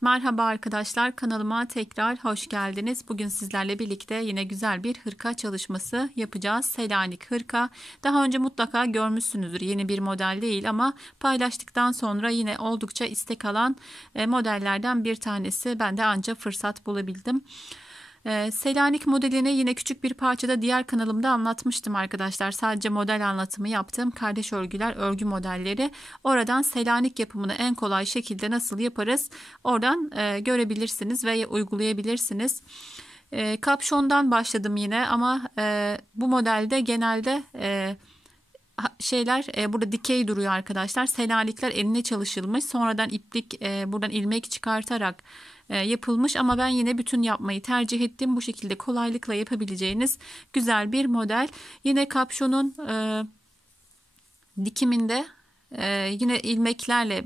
Merhaba arkadaşlar, kanalıma tekrar hoş geldiniz. Bugün sizlerle birlikte yine güzel bir hırka çalışması yapacağız. Selanik hırka. Daha önce mutlaka görmüşsünüzdür. Yeni bir model değil ama paylaştıktan sonra yine oldukça istek alan modellerden bir tanesi. Ben de ancak fırsat bulabildim. Selanik modelini yine küçük bir parçada diğer kanalımda anlatmıştım arkadaşlar. Sadece model anlatımı yaptım. Kardeş örgüler, örgü modelleri. Oradan Selanik yapımını en kolay şekilde nasıl yaparız? Oradan görebilirsiniz ve uygulayabilirsiniz. Kapşondan başladım yine ama bu modelde genelde burada dikey duruyor arkadaşlar. Selanikler eline çalışılmış. Sonradan iplik buradan ilmek çıkartarak yapılmış ama ben yine bütün yapmayı tercih ettim. Bu şekilde kolaylıkla yapabileceğiniz güzel bir model. Yine kapşonun dikiminde yine ilmeklerle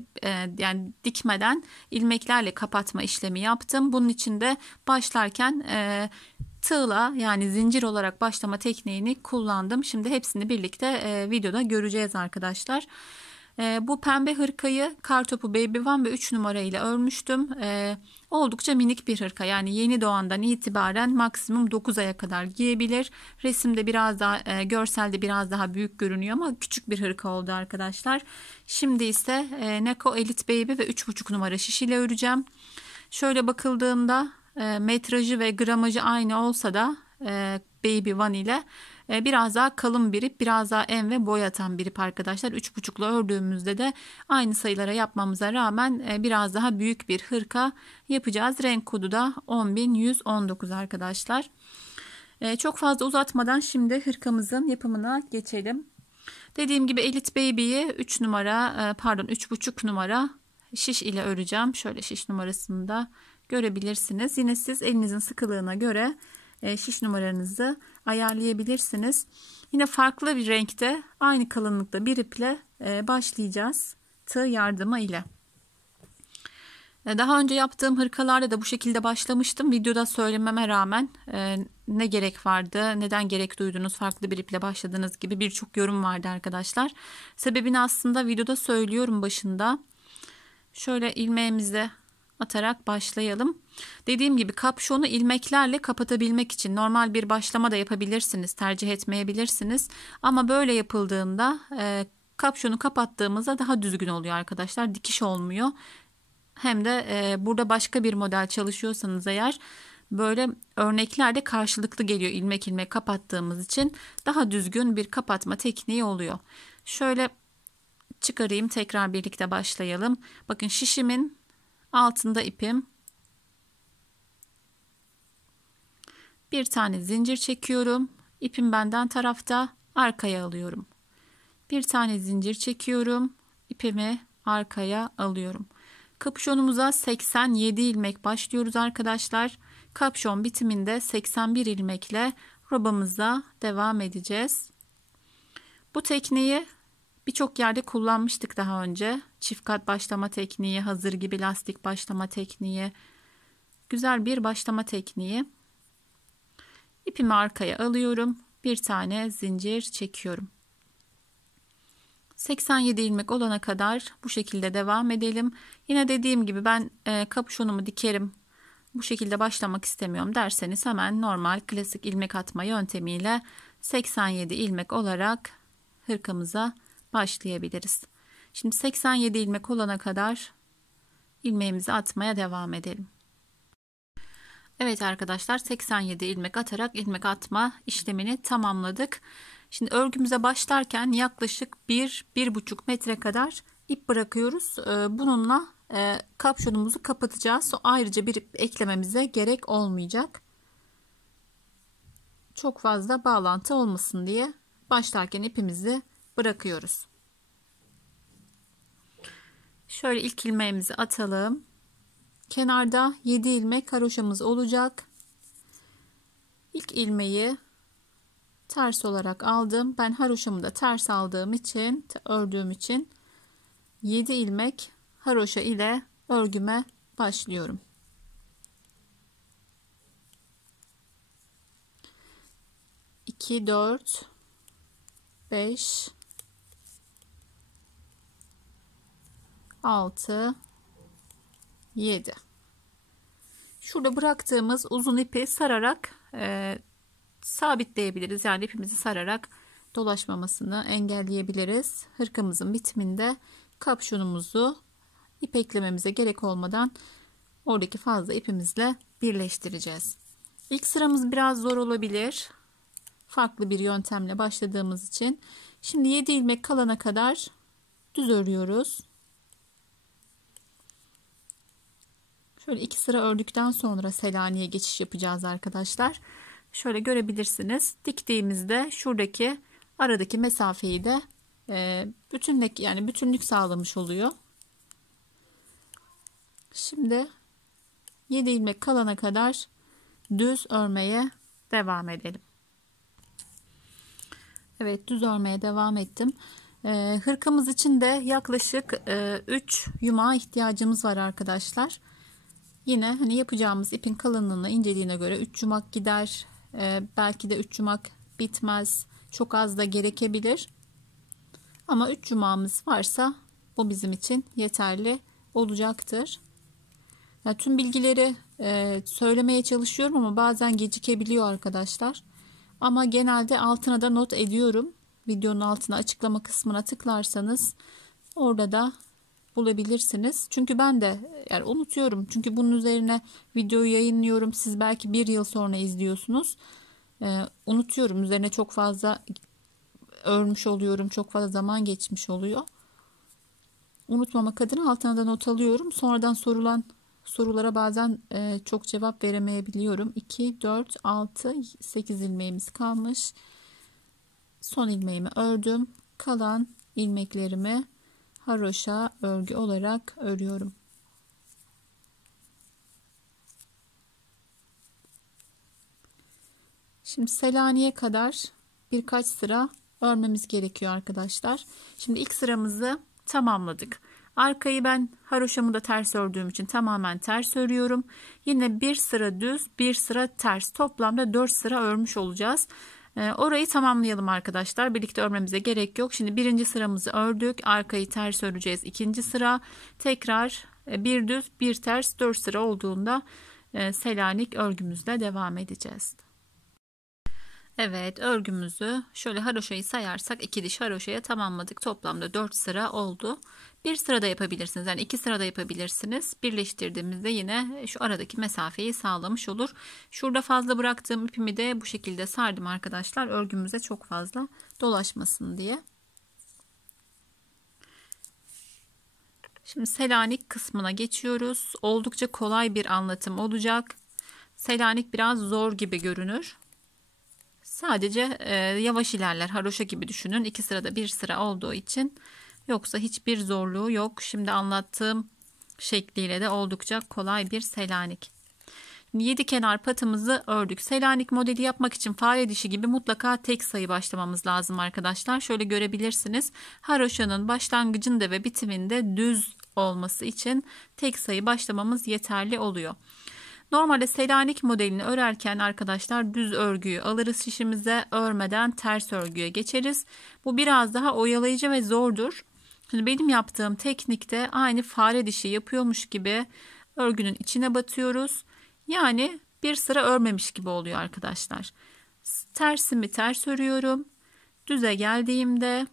yani dikmeden ilmeklerle kapatma işlemi yaptım. Bunun için de başlarken tığla yani zincir olarak başlama tekniğini kullandım. Şimdi hepsini birlikte videoda göreceğiz arkadaşlar. Bu pembe hırkayı Kartopu Baby One ve 3 numara ile örmüştüm. Oldukça minik bir hırka, yani yeni doğandan itibaren maksimum 9 aya kadar giyebilir. Resimde biraz daha görselde biraz daha büyük görünüyor ama küçük bir hırka oldu arkadaşlar. Şimdi ise Neko Elite Baby ve 3,5 numara şiş ile öreceğim. Şöyle bakıldığında metrajı ve gramajı aynı olsa da Baby One ile biraz daha kalın bir ip, biraz daha en ve boy atan bir ip arkadaşlar. 3,5'la ördüğümüzde de aynı sayılara yapmamıza rağmen biraz daha büyük bir hırka yapacağız. Renk kodu da 10.119 arkadaşlar. Çok fazla uzatmadan şimdi hırkamızın yapımına geçelim. Dediğim gibi Elite Baby'yi 3,5 numara şiş ile öreceğim. Şöyle şiş numarasını da görebilirsiniz. Yine siz elinizin sıkılığına göre şiş numaranızı ayarlayabilirsiniz. Yine farklı bir renkte aynı kalınlıkta bir iple başlayacağız tığ yardımı ile. Daha önce yaptığım hırkalarda da bu şekilde başlamıştım. Videoda söylememe rağmen ne gerek vardı, neden gerek duydunuz, farklı bir iple başladığınız gibi birçok yorum vardı arkadaşlar. Sebebini aslında videoda söylüyorum başında. Şöyle ilmeğimizi atarak başlayalım. Dediğim gibi kapşonu ilmeklerle kapatabilmek için normal bir başlama da yapabilirsiniz, tercih etmeyebilirsiniz. Ama böyle yapıldığında kapşonu kapattığımızda daha düzgün oluyor arkadaşlar. Dikiş olmuyor. Hem de burada başka bir model çalışıyorsanız eğer böyle örneklerde karşılıklı geliyor, ilmek ilmek kapattığımız için daha düzgün bir kapatma tekniği oluyor. Şöyle çıkarayım, tekrar birlikte başlayalım. Bakın şişimin altında ipim. Bir tane zincir çekiyorum. İpim benden tarafta, arkaya alıyorum. Bir tane zincir çekiyorum. İpimi arkaya alıyorum. Kapşonumuza 87 ilmek başlıyoruz arkadaşlar. Kapşon bitiminde 81 ilmekle robamıza devam edeceğiz. Bu tekniği birçok yerde kullanmıştık daha önce. Çift kat başlama tekniği, hazır gibi lastik başlama tekniği. Güzel bir başlama tekniği. İpimi arkaya alıyorum. Bir tane zincir çekiyorum. 87 ilmek olana kadar bu şekilde devam edelim. Yine dediğim gibi ben kapşonumu dikerim, bu şekilde başlamak istemiyorum derseniz hemen normal klasik ilmek atma yöntemiyle 87 ilmek olarak hırkamıza başlayabiliriz. Şimdi 87 ilmek olana kadar ilmeğimizi atmaya devam edelim. Evet arkadaşlar, 87 ilmek atarak ilmek atma işlemini tamamladık. Şimdi örgümüze başlarken yaklaşık 1-1,5 metre kadar ip bırakıyoruz. Bununla kapşonumuzu kapatacağız. Ayrıca bir ip eklememize gerek olmayacak. Çok fazla bağlantı olmasın diye başlarken ipimizi bırakıyoruz. Şöyle ilk ilmeğimizi atalım. Kenarda 7 ilmek haroşamız olacak. İlk ilmeği ters olarak aldım. Ben haroşamı da ters aldığım için, ördüğüm için 7 ilmek haroşa ile örgüme başlıyorum. 2, 4, 5 6 7. Şurada bıraktığımız uzun ipi sararak sabitleyebiliriz. Yani ipimizi sararak dolaşmamasını engelleyebiliriz. Hırkamızın bitiminde kapşonumuzu ip eklememize gerek olmadan oradaki fazla ipimizle birleştireceğiz. İlk sıramız biraz zor olabilir. Farklı bir yöntemle başladığımız için. Şimdi 7 ilmek kalana kadar düz örüyoruz. Şöyle 2 sıra ördükten sonra Selanik'e geçiş yapacağız arkadaşlar. Şöyle görebilirsiniz. Diktiğimizde şuradaki aradaki mesafeyi de bütünlük sağlamış oluyor. Şimdi 7 ilmek kalana kadar düz örmeye devam edelim. Evet, düz örmeye devam ettim. Hırkamız için de yaklaşık 3 yumağa ihtiyacımız var arkadaşlar. Yine hani yapacağımız ipin kalınlığına, inceliğine göre 3 yumak gider. Belki de 3 yumak bitmez. Çok az da gerekebilir. Ama 3 yumağımız varsa o bizim için yeterli olacaktır. Yani tüm bilgileri söylemeye çalışıyorum ama bazen gecikebiliyor arkadaşlar. Ama genelde altına da not ediyorum. Videonun altına açıklama kısmına tıklarsanız orada da bulabilirsiniz. Çünkü ben de yani unutuyorum. Çünkü bunun üzerine videoyu yayınlıyorum. Siz belki bir yıl sonra izliyorsunuz. Unutuyorum. Üzerine çok fazla örmüş oluyorum. Çok fazla zaman geçmiş oluyor. Unutmamak adına altına da not alıyorum. Sonradan sorulan sorulara bazen çok cevap veremeyebiliyorum. 2, 4, 6, 8 ilmeğimiz kalmış. Son ilmeğimi ördüm. Kalan ilmeklerimi haroşa örgü olarak örüyorum. Şimdi Selanik'e kadar birkaç sıra örmemiz gerekiyor arkadaşlar. Şimdi ilk sıramızı tamamladık. Arkayı ben haroşamı da ters ördüğüm için tamamen ters örüyorum. Yine bir sıra düz, bir sıra ters. Toplamda 4 sıra örmüş olacağız. Orayı tamamlayalım arkadaşlar. Birlikte örmemize gerek yok. Şimdi birinci sıramızı ördük. Arkayı ters öreceğiz. İkinci sıra tekrar bir düz, bir ters, 4 sıra olduğunda Selanik örgümüzle devam edeceğiz. Evet, örgümüzü şöyle haroşayı sayarsak 2 diş haroşaya tamamladık. Toplamda 4 sıra oldu. Bir sırada yapabilirsiniz. Yani 2 sırada yapabilirsiniz. Birleştirdiğimizde yine şu aradaki mesafeyi sağlamış olur. Şurada fazla bıraktığım ipimi de bu şekilde sardım arkadaşlar. Örgümüze çok fazla dolaşmasın diye. Şimdi Selanik kısmına geçiyoruz. Oldukça kolay bir anlatım olacak. Selanik biraz zor gibi görünür. Sadece yavaş ilerler. Haroşa gibi düşünün. 2 sırada bir sıra olduğu için. Yoksa hiçbir zorluğu yok. Şimdi anlattığım şekliyle de oldukça kolay bir Selanik. 7 kenar patımızı ördük. Selanik modeli yapmak için fare dişi gibi mutlaka tek sayı başlamamız lazım arkadaşlar. Şöyle görebilirsiniz. Haroşanın başlangıcında ve bitiminde düz olması için tek sayı başlamamız yeterli oluyor. Normalde Selanik modelini örerken arkadaşlar düz örgüyü alırız şişimize, örmeden ters örgüye geçeriz. Bu biraz daha oyalayıcı ve zordur. Şimdi benim yaptığım teknikte aynı fare dişi yapıyormuş gibi örgünün içine batıyoruz. Yani bir sıra örmemiş gibi oluyor arkadaşlar. Tersimi ters örüyorum. Düze geldiğimde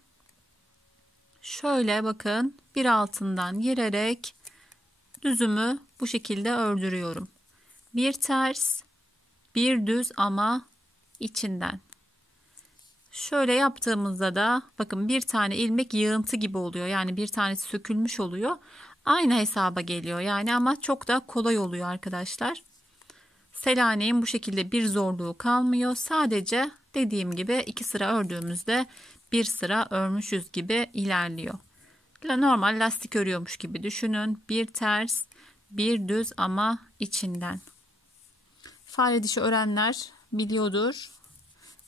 şöyle bakın, bir altından girerek düzümü bu şekilde ördürüyorum. Bir ters, bir düz ama içinden. Şöyle yaptığımızda da bakın bir tane ilmek yığıntı gibi oluyor. Yani bir tanesi sökülmüş oluyor. Aynı hesaba geliyor yani, ama çok da kolay oluyor arkadaşlar. Selanik'in bu şekilde bir zorluğu kalmıyor. Sadece dediğim gibi 2 sıra ördüğümüzde bir sıra örmüşüz gibi ilerliyor. Normal lastik örüyormuş gibi düşünün. Bir ters, bir düz ama içinden. Fare dişi örenler biliyordur.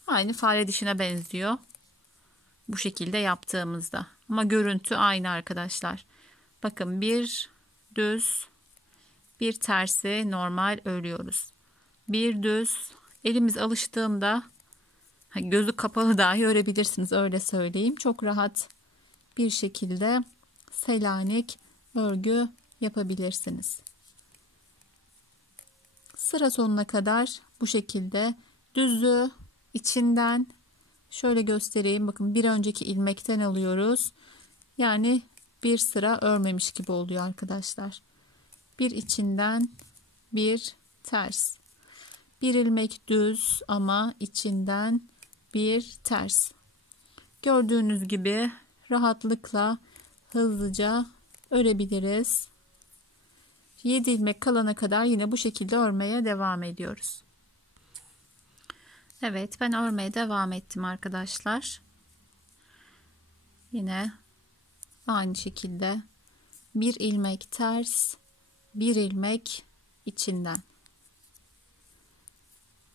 Aynı fare dişine benziyor. Bu şekilde yaptığımızda. Ama görüntü aynı arkadaşlar. Bakın bir düz, bir tersi normal örüyoruz. Bir düz, elimiz alıştığında Gözü kapalı dahi örebilirsiniz, öyle söyleyeyim. Çok rahat bir şekilde Selanik örgü yapabilirsiniz. Sıra sonuna kadar bu şekilde düzü içinden şöyle göstereyim. Bakın bir önceki ilmekten alıyoruz. Yani bir sıra örmemiş gibi oluyor arkadaşlar. Bir içinden bir ters. Bir ilmek düz ama içinden bir ters. Gördüğünüz gibi rahatlıkla hızlıca örebiliriz. 7 ilmek kalana kadar yine bu şekilde örmeye devam ediyoruz. Evet, ben örmeye devam ettim arkadaşlar. Yine aynı şekilde bir ilmek ters, bir ilmek içinden.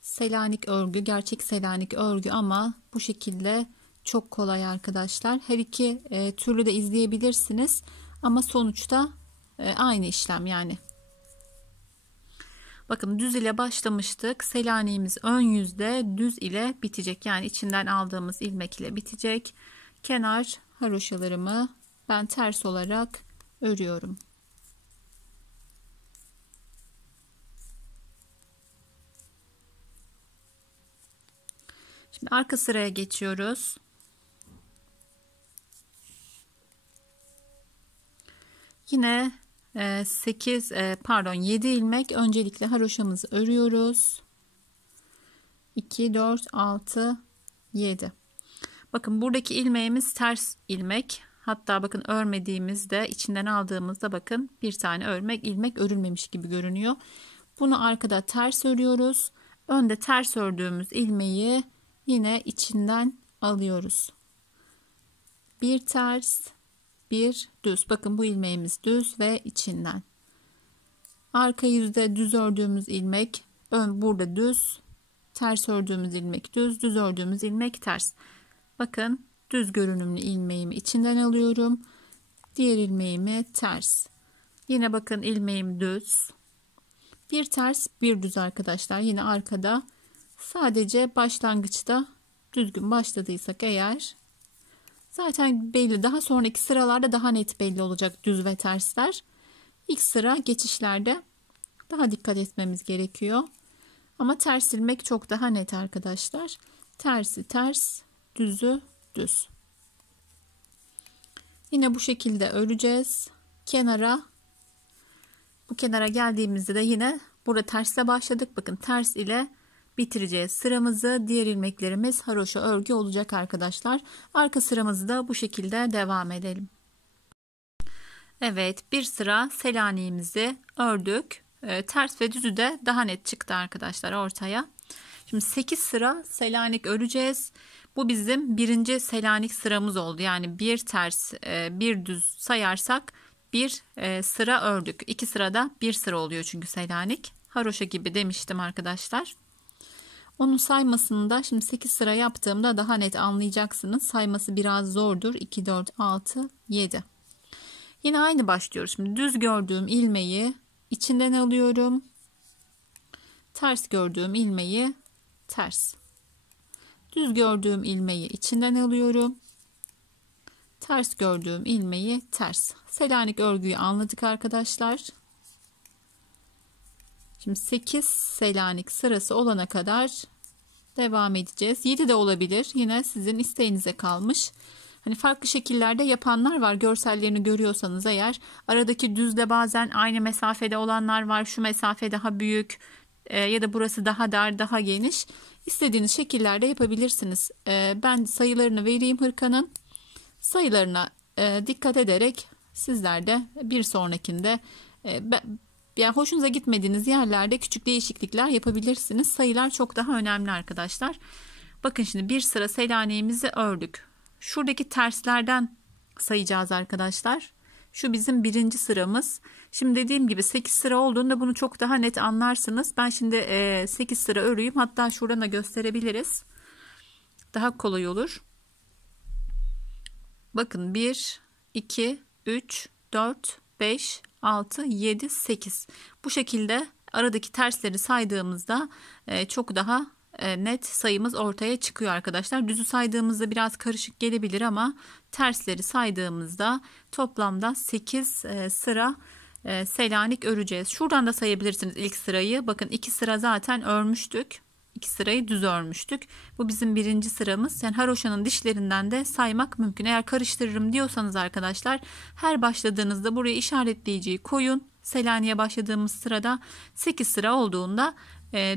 Selanik örgü, gerçek Selanik örgü ama bu şekilde çok kolay arkadaşlar. Her iki türlü de izleyebilirsiniz ama sonuçta aynı işlem yani. Bakın düz ile başlamıştık. Selanik'imiz ön yüzde düz ile bitecek. Yani içinden aldığımız ilmek ile bitecek. Kenar haroşalarımı ben ters olarak örüyorum. Şimdi arka sıraya geçiyoruz. Yine 7 ilmek öncelikle haroşamızı örüyoruz. 2 4 6 7. Bakın buradaki ilmeğimiz ters ilmek. Hatta bakın örmediğimizde, içinden aldığımızda bakın bir tane ilmek örülmemiş gibi görünüyor. Bunu arkada ters örüyoruz. Önde ters ördüğümüz ilmeği yine içinden alıyoruz. Bir ters, bir düz. Bakın bu ilmeğimiz düz ve içinden. Arka yüzde düz ördüğümüz ilmek burada düz, ters ördüğümüz ilmek düz, düz ördüğümüz ilmek ters. Bakın düz görünümlü ilmeğimi içinden alıyorum. Diğer ilmeğimi ters. Yine bakın ilmeğim düz. Bir ters, bir düz arkadaşlar. Yine arkada sadece başlangıçta düzgün başladıysak eğer zaten belli. Daha sonraki sıralarda daha net belli olacak düz ve tersler. İlk sıra geçişlerde daha dikkat etmemiz gerekiyor. Ama ters ilmek çok daha net arkadaşlar. Tersi ters, düzü düz. Yine bu şekilde öreceğiz. Bu kenara geldiğimizde de yine burada tersle başladık. Bakın ters ile bitireceğiz sıramızı. Diğer ilmeklerimiz haroşa örgü olacak arkadaşlar. Arka sıramızı da bu şekilde devam edelim. Evet, bir sıra Selanik'imizi ördük. Ters ve düzü de daha net çıktı arkadaşlar ortaya. Şimdi 8 sıra Selanik öreceğiz. Bu bizim birinci Selanik sıramız oldu. Yani bir ters bir düz sayarsak bir sıra ördük. 2 sırada bir sıra oluyor çünkü Selanik. Haroşa gibi demiştim arkadaşlar. Onun saymasını da şimdi 8 sıra yaptığımda daha net anlayacaksınız. Sayması biraz zordur. 2, 4, 6, 7. Yine aynı başlıyoruz. Şimdi düz gördüğüm ilmeği içinden alıyorum. Ters gördüğüm ilmeği ters. Düz gördüğüm ilmeği içinden alıyorum. Ters gördüğüm ilmeği ters. Selanik örgüyü anladık arkadaşlar. Şimdi 8 Selanik sırası olana kadar devam edeceğiz. 7 de olabilir. Yine sizin isteğinize kalmış. Hani farklı şekillerde yapanlar var. Görsellerini görüyorsanız eğer aradaki düzle bazen aynı mesafede olanlar var. Şu mesafe daha büyük ya da burası daha dar, daha geniş. İstediğiniz şekillerde yapabilirsiniz. Ben sayılarını vereyim hırkanın. Sayılarına dikkat ederek sizler de bir sonrakinde yani hoşunuza gitmediğiniz yerlerde küçük değişiklikler yapabilirsiniz. Sayılar çok daha önemli arkadaşlar. Bakın şimdi bir sıra Selanik'imizi ördük. Şuradaki terslerden sayacağız arkadaşlar. Şu bizim birinci sıramız. Şimdi dediğim gibi 8 sıra olduğunda bunu çok daha net anlarsınız. Ben şimdi 8 sıra öreyim. Hatta şuradan da gösterebiliriz. Daha kolay olur. Bakın 1, 2, 3, 4, 5, 6, 7, 8. Bu şekilde aradaki tersleri saydığımızda çok daha net sayımız ortaya çıkıyor arkadaşlar. Düzü saydığımızda biraz karışık gelebilir ama tersleri saydığımızda toplamda 8 sıra Selanik öreceğiz. Şuradan da sayabilirsiniz ilk sırayı. Bakın 2 sıra zaten örmüştük. 2 sırayı düz örmüştük. Bu bizim birinci sıramız. Yani haroşanın dişlerinden de saymak mümkün. Eğer karıştırırım diyorsanız arkadaşlar, her başladığınızda buraya işaretleyiciyi koyun. Selanik'e başladığımız sırada 8 sıra olduğunda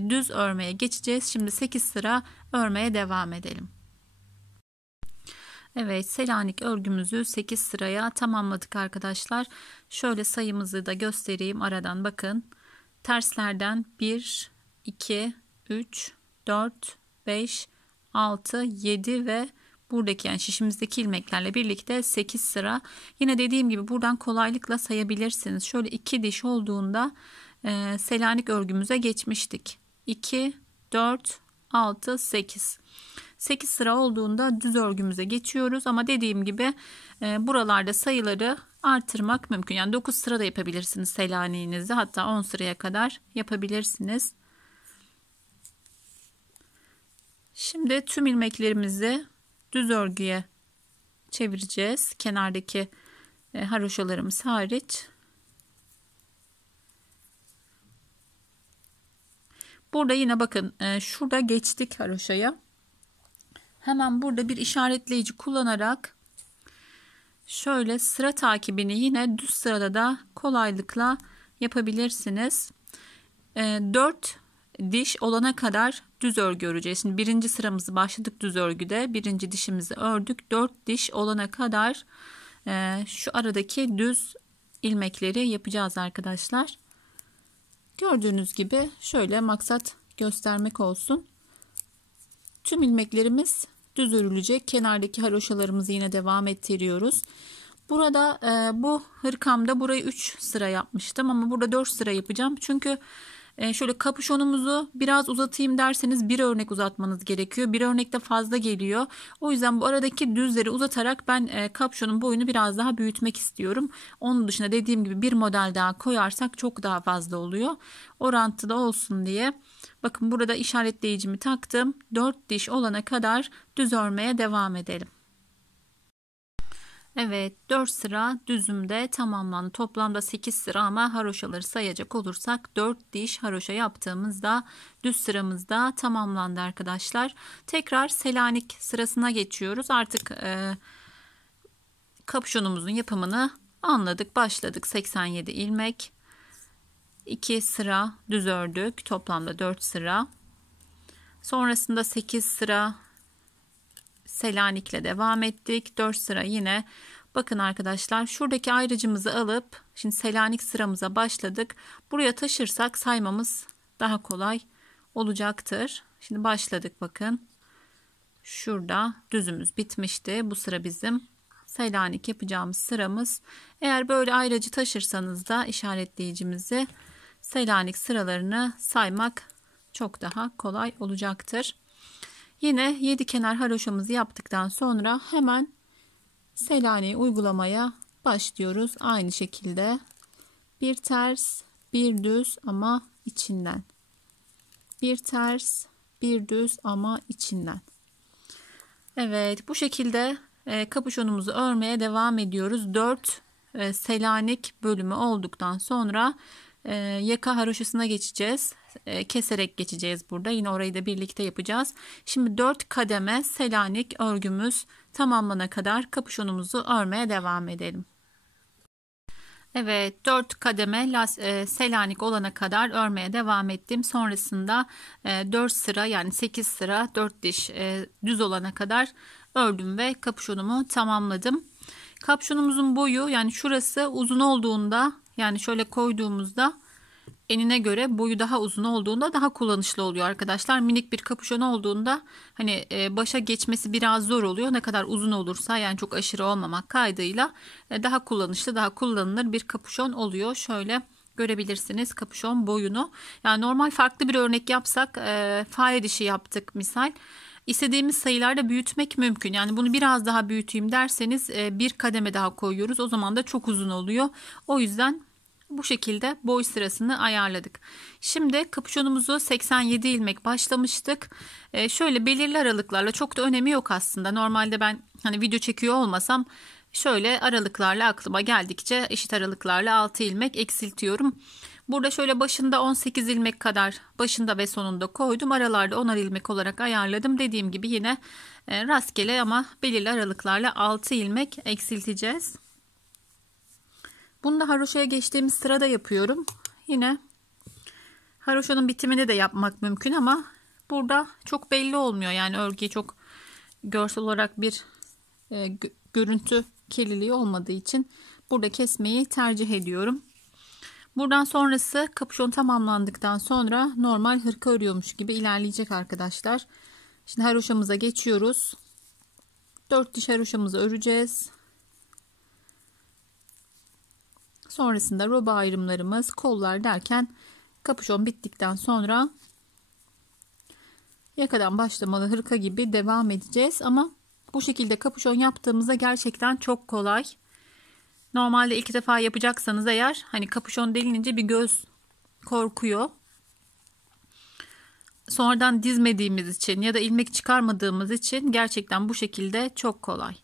düz örmeye geçeceğiz. Şimdi 8 sıra örmeye devam edelim. Evet, Selanik örgümüzü 8 sıraya tamamladık arkadaşlar. Şöyle sayımızı da göstereyim aradan, bakın. Terslerden 1, 2, 3, 4, 5, 6, 7 ve buradaki yani şişimizdeki ilmeklerle birlikte 8 sıra. Yine dediğim gibi buradan kolaylıkla sayabilirsiniz. Şöyle 2 diş olduğunda Selanik örgümüze geçmiştik. 2, 4, 6, 8. 8 sıra olduğunda düz örgümüze geçiyoruz ama dediğim gibi buralarda sayıları artırmak mümkün. Yani 9 sıra da yapabilirsiniz Selanik'inizde, hatta 10 sıraya kadar yapabilirsiniz. Şimdi tüm ilmeklerimizi düz örgüye çevireceğiz. Kenardaki haroşalarımız hariç. Burada yine bakın şurada geçtik haroşaya. Hemen burada bir işaretleyici kullanarak şöyle sıra takibini yine düz sırada da kolaylıkla yapabilirsiniz. 4 diş olana kadar düz örgü öreceğiz. Şimdi birinci sıramızı başladık düz örgüde. Birinci dişimizi ördük. 4 diş olana kadar şu aradaki düz ilmekleri yapacağız arkadaşlar. Gördüğünüz gibi şöyle maksat göstermek olsun. Tüm ilmeklerimiz düz örülecek. Kenardaki haroşalarımızı yine devam ettiriyoruz. Burada bu hırkamda burayı 3 sıra yapmıştım ama burada 4 sıra yapacağım. Çünkü şöyle kapüşonumuzu biraz uzatayım derseniz bir örnek uzatmanız gerekiyor. Bir örnek de fazla geliyor. O yüzden bu aradaki düzleri uzatarak ben kapüşonun boyunu biraz daha büyütmek istiyorum. Onun dışında dediğim gibi bir model daha koyarsak çok daha fazla oluyor. Orantıda olsun diye. Bakın burada işaretleyicimi taktım. 4 diş olana kadar düz örmeye devam edelim. Evet, 4 sıra düzümde tamamlandı. Toplamda 8 sıra ama haroşaları sayacak olursak 4 diş haroşa yaptığımızda düz sıramızda tamamlandı arkadaşlar. Tekrar Selanik sırasına geçiyoruz. Artık kapüşonumuzun yapımını anladık. Başladık. 87 ilmek. 2 sıra düz ördük. Toplamda 4 sıra. Sonrasında 8 sıra Selanik'le devam ettik. 4 sıra yine. Bakın arkadaşlar, şuradaki ayrıcımızı alıp şimdi Selanik sıramıza başladık. Buraya taşırsak saymamız daha kolay olacaktır. Şimdi başladık bakın. Şurada düzümüz bitmişti. Bu sıra bizim Selanik yapacağımız sıramız. Eğer böyle ayrıcı taşırsanız da işaretleyicimizi, Selanik sıralarını saymak çok daha kolay olacaktır. Yine 7 kenar haroşamızı yaptıktan sonra hemen Selanik'i uygulamaya başlıyoruz. Aynı şekilde bir ters, bir düz ama içinden. Bir ters, bir düz ama içinden. Evet, bu şekilde kapüşonumuzu örmeye devam ediyoruz. 4 Selanik bölümü olduktan sonra yaka haroşasına geçeceğiz. Keserek geçeceğiz burada. Yine orayı da birlikte yapacağız. Şimdi 4 kademe Selanik örgümüz tamamlanana kadar kapüşonumuzu örmeye devam edelim. Evet, 4 kademe Selanik olana kadar örmeye devam ettim. Sonrasında 4 sıra yani 8 sıra 4 diş düz olana kadar ördüm ve kapüşonumu tamamladım. Kapüşonumuzun boyu, yani şurası uzun olduğunda, yani şöyle koyduğumuzda enine göre boyu daha uzun olduğunda daha kullanışlı oluyor arkadaşlar. Minik bir kapüşon olduğunda hani başa geçmesi biraz zor oluyor. Ne kadar uzun olursa, yani çok aşırı olmamak kaydıyla daha kullanışlı, daha kullanılır bir kapüşon oluyor. Şöyle görebilirsiniz kapüşon boyunu. Yani normal farklı bir örnek yapsak, fare dişi yaptık misal. İstediğimiz sayılarda büyütmek mümkün. Yani bunu biraz daha büyüteyim derseniz bir kademe daha koyuyoruz. O zaman da çok uzun oluyor. O yüzden Bu şekilde boy sırasını ayarladık. Şimdi kapüşonumuzu 87 ilmek başlamıştık. Şöyle belirli aralıklarla, çok da önemi yok aslında. Normalde ben hani video çekiyor olmasam şöyle aralıklarla, aklıma geldikçe eşit aralıklarla 6 ilmek eksiltiyorum. Burada şöyle başında 18 ilmek kadar başında ve sonunda koydum. Aralarda 10'ar ilmek olarak ayarladım. Dediğim gibi yine rastgele ama belirli aralıklarla 6 ilmek eksilteceğiz. Bunu da haroşaya geçtiğimiz sırada yapıyorum. Yine haroşanın bitiminde de yapmak mümkün ama burada çok belli olmuyor. Yani örgüye çok görsel olarak bir görüntü kirliliği olmadığı için burada kesmeyi tercih ediyorum. Buradan sonrası kapüşon tamamlandıktan sonra normal hırka örüyormuş gibi ilerleyecek arkadaşlar. Şimdi haroşamıza geçiyoruz. 4 diş haroşamızı öreceğiz. Sonrasında roba ayrımlarımız, kollar derken kapüşon bittikten sonra yakadan başlamalı hırka gibi devam edeceğiz. Ama bu şekilde kapüşon yaptığımızda gerçekten çok kolay. Normalde ilk defa yapacaksanız eğer, hani kapüşon delinince bir göz korkuyor. Sonradan dizmediğimiz için ya da ilmek çıkarmadığımız için gerçekten bu şekilde çok kolay.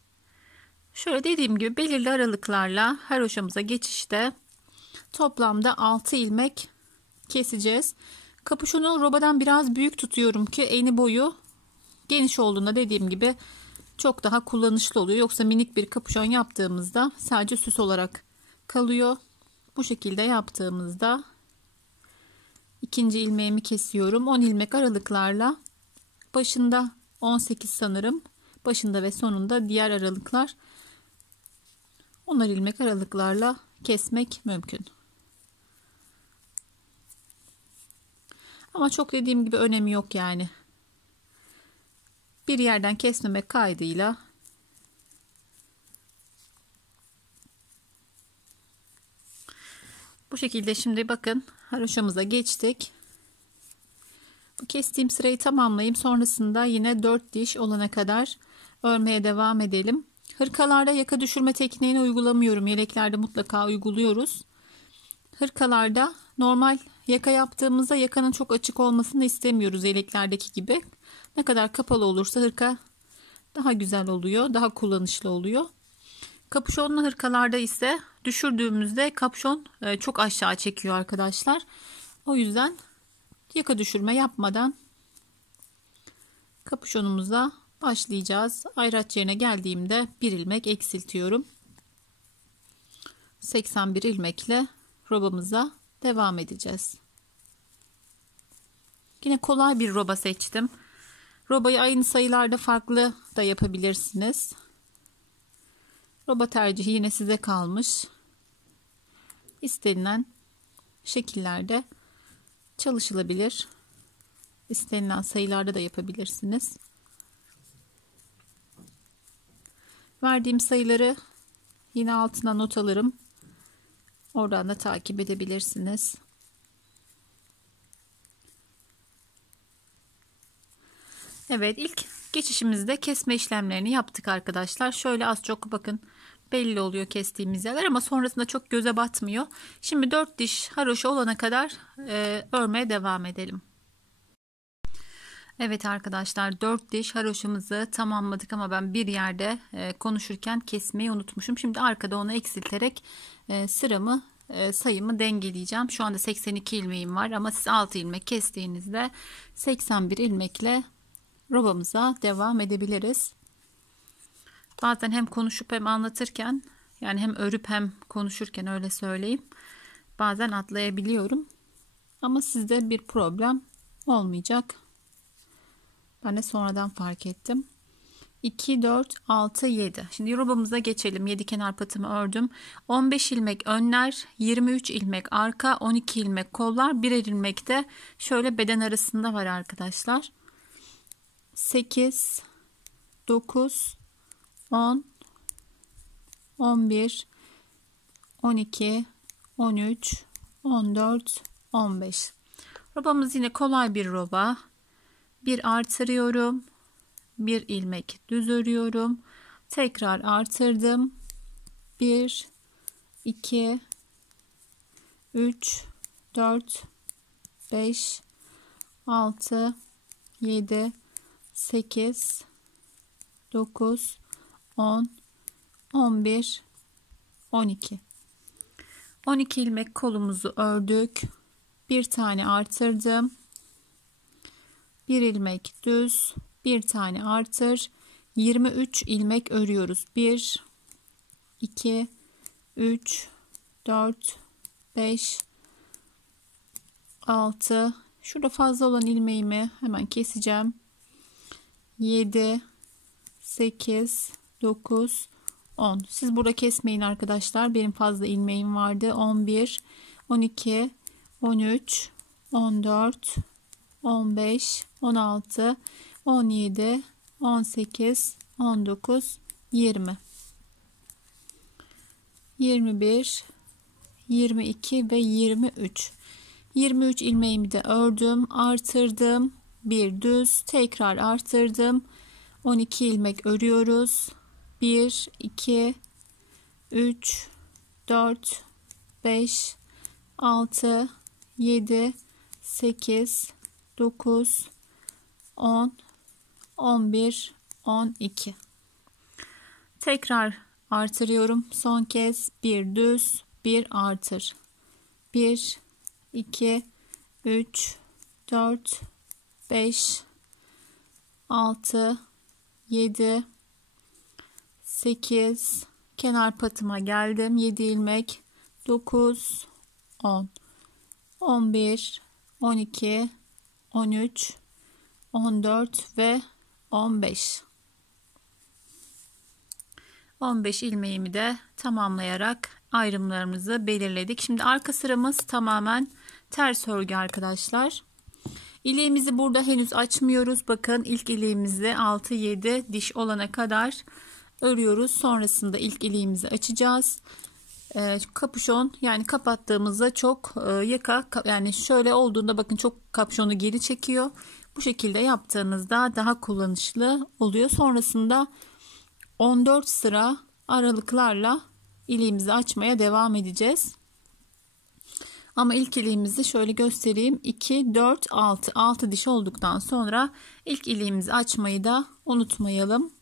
Şöyle dediğim gibi belirli aralıklarla haroşamıza geçişte toplamda 6 ilmek keseceğiz. Kapüşonu robadan biraz büyük tutuyorum ki eni boyu geniş olduğunda dediğim gibi çok daha kullanışlı oluyor. Yoksa minik bir kapüşon yaptığımızda sadece süs olarak kalıyor. Bu şekilde yaptığımızda ikinci ilmeğimi kesiyorum. 10 ilmek aralıklarla başında 18 sanırım. Başında ve sonunda diğer aralıklar 10'ar ilmek aralıklarla kesmek mümkün. Ama çok dediğim gibi önemi yok yani. Bir yerden kesmemek kaydıyla bu şekilde. Şimdi bakın haroşamıza geçtik. Bu kestiğim sırayı tamamlayayım. Sonrasında yine 4 diş olana kadar örmeye devam edelim. Hırkalarda yaka düşürme tekniğini uygulamıyorum. Yeleklerde mutlaka uyguluyoruz. Hırkalarda normal yaka yaptığımızda yakanın çok açık olmasını istemiyoruz yeleklerdeki gibi. Ne kadar kapalı olursa hırka daha güzel oluyor, daha kullanışlı oluyor. Kapüşonlu hırkalarda ise düşürdüğümüzde kapüşon çok aşağı çekiyor arkadaşlar. O yüzden yaka düşürme yapmadan kapüşonumuza başlayacağız. Ayraç yerine geldiğimde bir ilmek eksiltiyorum. 81 ilmekle robamıza devam edeceğiz. Yine kolay bir roba seçtim. Robayı aynı sayılarda farklı da yapabilirsiniz. Roba tercihi yine size kalmış. İstenilen şekillerde çalışılabilir. İstenilen sayılarda da yapabilirsiniz. Verdiğim sayıları yine altına not alırım. Oradan da takip edebilirsiniz. Evet, ilk geçişimizde kesme işlemlerini yaptık arkadaşlar. Şöyle az çok bakın belli oluyor kestiğimiz yerler ama sonrasında çok göze batmıyor. Şimdi 4 diş haroşa olana kadar örmeye devam edelim. Evet arkadaşlar, 4 diş haroşamızı tamamladık ama ben bir yerde konuşurken kesmeyi unutmuşum. Şimdi arkada onu eksilterek sıramı sayımı dengeleyeceğim. Şu anda 82 ilmeğim var ama siz 6 ilmek kestiğinizde 81 ilmekle robamıza devam edebiliriz. Bazen hem konuşup hem anlatırken, yani hem örüp hem konuşurken öyle söyleyeyim, bazen atlayabiliyorum. Ama sizde bir problem olmayacak. Ben de sonradan fark ettim. 2, 4, 6, 7. Şimdi robamıza geçelim. 7 kenar patımı ördüm. 15 ilmek önler, 23 ilmek arka, 12 ilmek kollar, birer ilmek de şöyle beden arasında var arkadaşlar. 8, 9, 10, 11, 12, 13, 14, 15. Robamız yine kolay bir roba. Bir artırıyorum. Bir ilmek düz örüyorum. Tekrar artırdım. 1, 2, 3, 4, 5, 6, 7, 8, 9, 10, 11, 12. 12 ilmek kolumuzu ördük. Bir tane artırdım. Bir ilmek düz, bir tane artır. 23 ilmek örüyoruz. 1, 2, 3, 4, 5, 6. Şurada fazla olan ilmeğimi hemen keseceğim. 7, 8, 9, 10. Siz burada kesmeyin arkadaşlar. Benim fazla ilmeğim vardı. 11, 12, 13, 14, 15, 16, 17, 18, 19, 20, 21, 22 ve 23. 23 ilmeğimi de ördüm, artırdım. Bir düz, tekrar artırdım. 12 ilmek örüyoruz. 1, 2, 3, 4, 5, 6, 7, 8, 9, 10, 11, 12. Tekrar artırıyorum. Son kez bir düz, bir artır. 1, 2, 3, 4, 5, 6, 7, 8, kenar patıma geldim. 7 ilmek, 9, 10, 11, 12, 13, 14 ve 15. 15 ilmeğimi de tamamlayarak ayrımlarımızı belirledik. Şimdi arka sıramız tamamen ters örgü arkadaşlar. İleğimizi burada henüz açmıyoruz. Bakın ilk iliğimizi 6-7 diş olana kadar örüyoruz. Sonrasında ilk iliğimizi açacağız. Kapüşon, yani kapattığımızda çok yaka, yani şöyle olduğunda bakın çok kapüşonu geri çekiyor. Bu şekilde yaptığınızda daha kullanışlı oluyor. Sonrasında 14 sıra aralıklarla iliğimizi açmaya devam edeceğiz. Ama ilk iliğimizi şöyle göstereyim. 2, 4, 6. 6 diş olduktan sonra ilk iliğimizi açmayı da unutmayalım.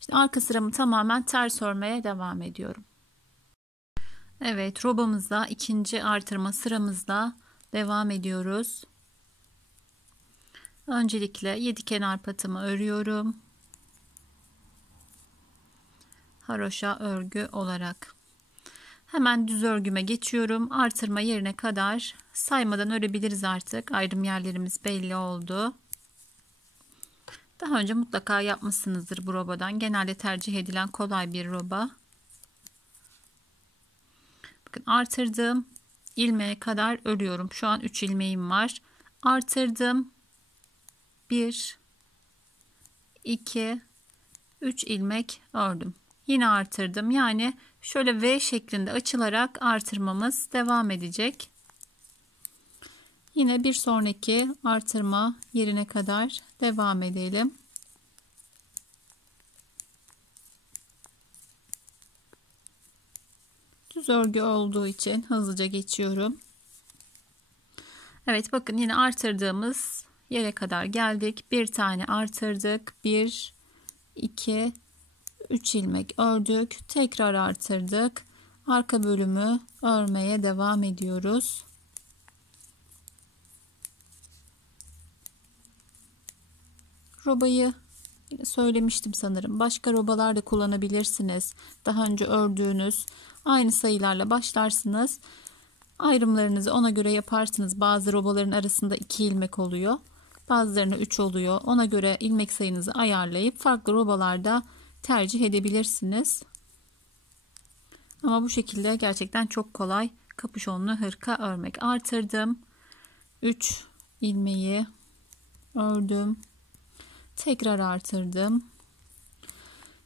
İşte arka sıramı tamamen ters örmeye devam ediyorum. Evet, robamızda ikinci artırma sıramızda devam ediyoruz. Öncelikle 7 kenar patımı örüyorum. Haroşa örgü olarak. Hemen düz örgüme geçiyorum. Artırma yerine kadar saymadan örebiliriz artık. Ayrım yerlerimiz belli oldu. Daha önce mutlaka yapmışsınızdır bu robadan. Genelde tercih edilen kolay bir roba. Bakın artırdım. İlmeğe kadar örüyorum. Şu an 3 ilmeğim var. Artırdım. 1, 2, 3 ilmek ördüm. Yine artırdım. Yani şöyle V şeklinde açılarak artırmamız devam edecek. Yine bir sonraki artırma yerine kadar devam edelim. Düz örgü olduğu için hızlıca geçiyorum. Evet, bakın yine artırdığımız yere kadar geldik. Bir tane artırdık. 1, 2, 3 ilmek ördük. Tekrar artırdık. Arka bölümü örmeye devam ediyoruz. Robayı söylemiştim sanırım. Başka robalar da kullanabilirsiniz. Daha önce ördüğünüz aynı sayılarla başlarsınız. Ayrımlarınızı ona göre yaparsınız. Bazı robaların arasında 2 ilmek oluyor. Bazılarına 3 oluyor. Ona göre ilmek sayınızı ayarlayıp farklı robalarda tercih edebilirsiniz. Ama bu şekilde gerçekten çok kolay kapüşonlu hırka örmek. Artırdım. 3 ilmeği ördüm. Tekrar artırdım.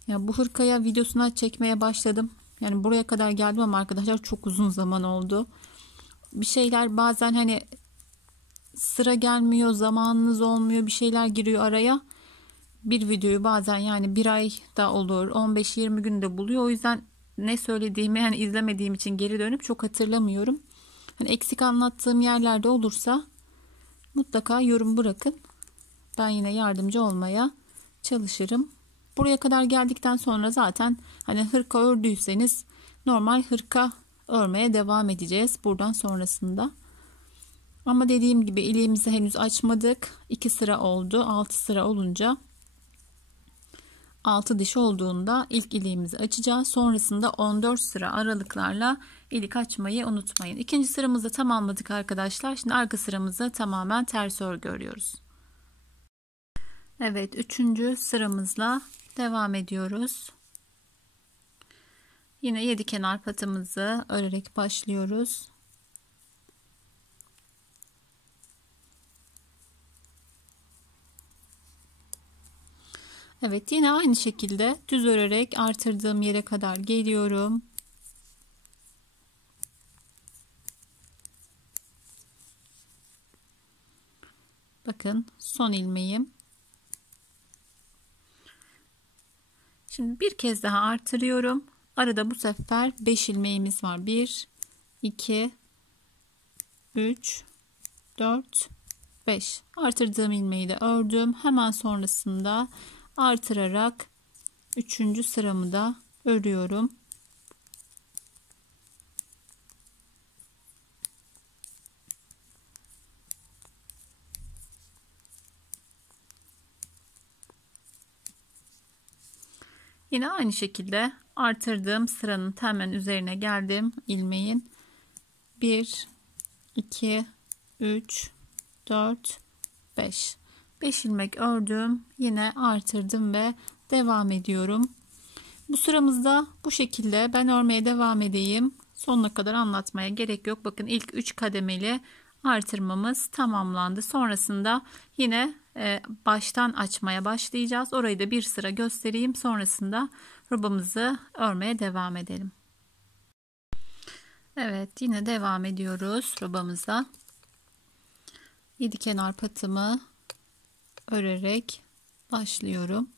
Ya bu hırkaya videosuna çekmeye başladım. Yani buraya kadar geldim ama arkadaşlar çok uzun zaman oldu. Bir şeyler bazen hani sıra gelmiyor, zamanınız olmuyor, bir şeyler giriyor araya. Bir videoyu bazen yani bir ay da olur, 15-20 günde buluyor. O yüzden ne söylediğimi hani izlemediğim için geri dönüp çok hatırlamıyorum. Hani eksik anlattığım yerlerde olursa mutlaka yorum bırakın. Ben yine yardımcı olmaya çalışırım. Buraya kadar geldikten sonra zaten hani hırka ördüyseniz normal hırka örmeye devam edeceğiz buradan sonrasında. Ama dediğim gibi iliğimizi henüz açmadık. 2 sıra oldu. 6 sıra olunca 6 diş olduğunda ilk iliğimizi açacağız. Sonrasında 14 sıra aralıklarla ilik açmayı unutmayın. İkinci sıramızı tamamladık arkadaşlar. Şimdi arka sıramızı tamamen ters örgü örüyoruz. Evet, 3. sıramızla devam ediyoruz. Yine 7 kenar patımızı örerek başlıyoruz. Evet, yine aynı şekilde düz örerek artırdığım yere kadar geliyorum. Bakın son ilmeğim. Şimdi bir kez daha artırıyorum. Arada bu sefer 5 ilmeğimiz var. 1, 2, 3, 4, 5. Artırdığım ilmeği de ördüm. Hemen sonrasında artırarak 3. sıramı da örüyorum. Yine aynı şekilde artırdığım sıranın hemen üzerine geldim. İlmeğin 1, 2, 3, 4, 5. 5 ilmek ördüm. Yine artırdım ve devam ediyorum. Bu sıramızda bu şekilde ben örmeye devam edeyim. Sonuna kadar anlatmaya gerek yok. Bakın ilk 3 kademeli artırmamız tamamlandı. Sonrasında yine baştan açmaya başlayacağız. Orayı da bir sıra göstereyim. Sonrasında robamızı örmeye devam edelim. Evet, yine devam ediyoruz robamıza. 7 kenar patımı örerek başlıyorum.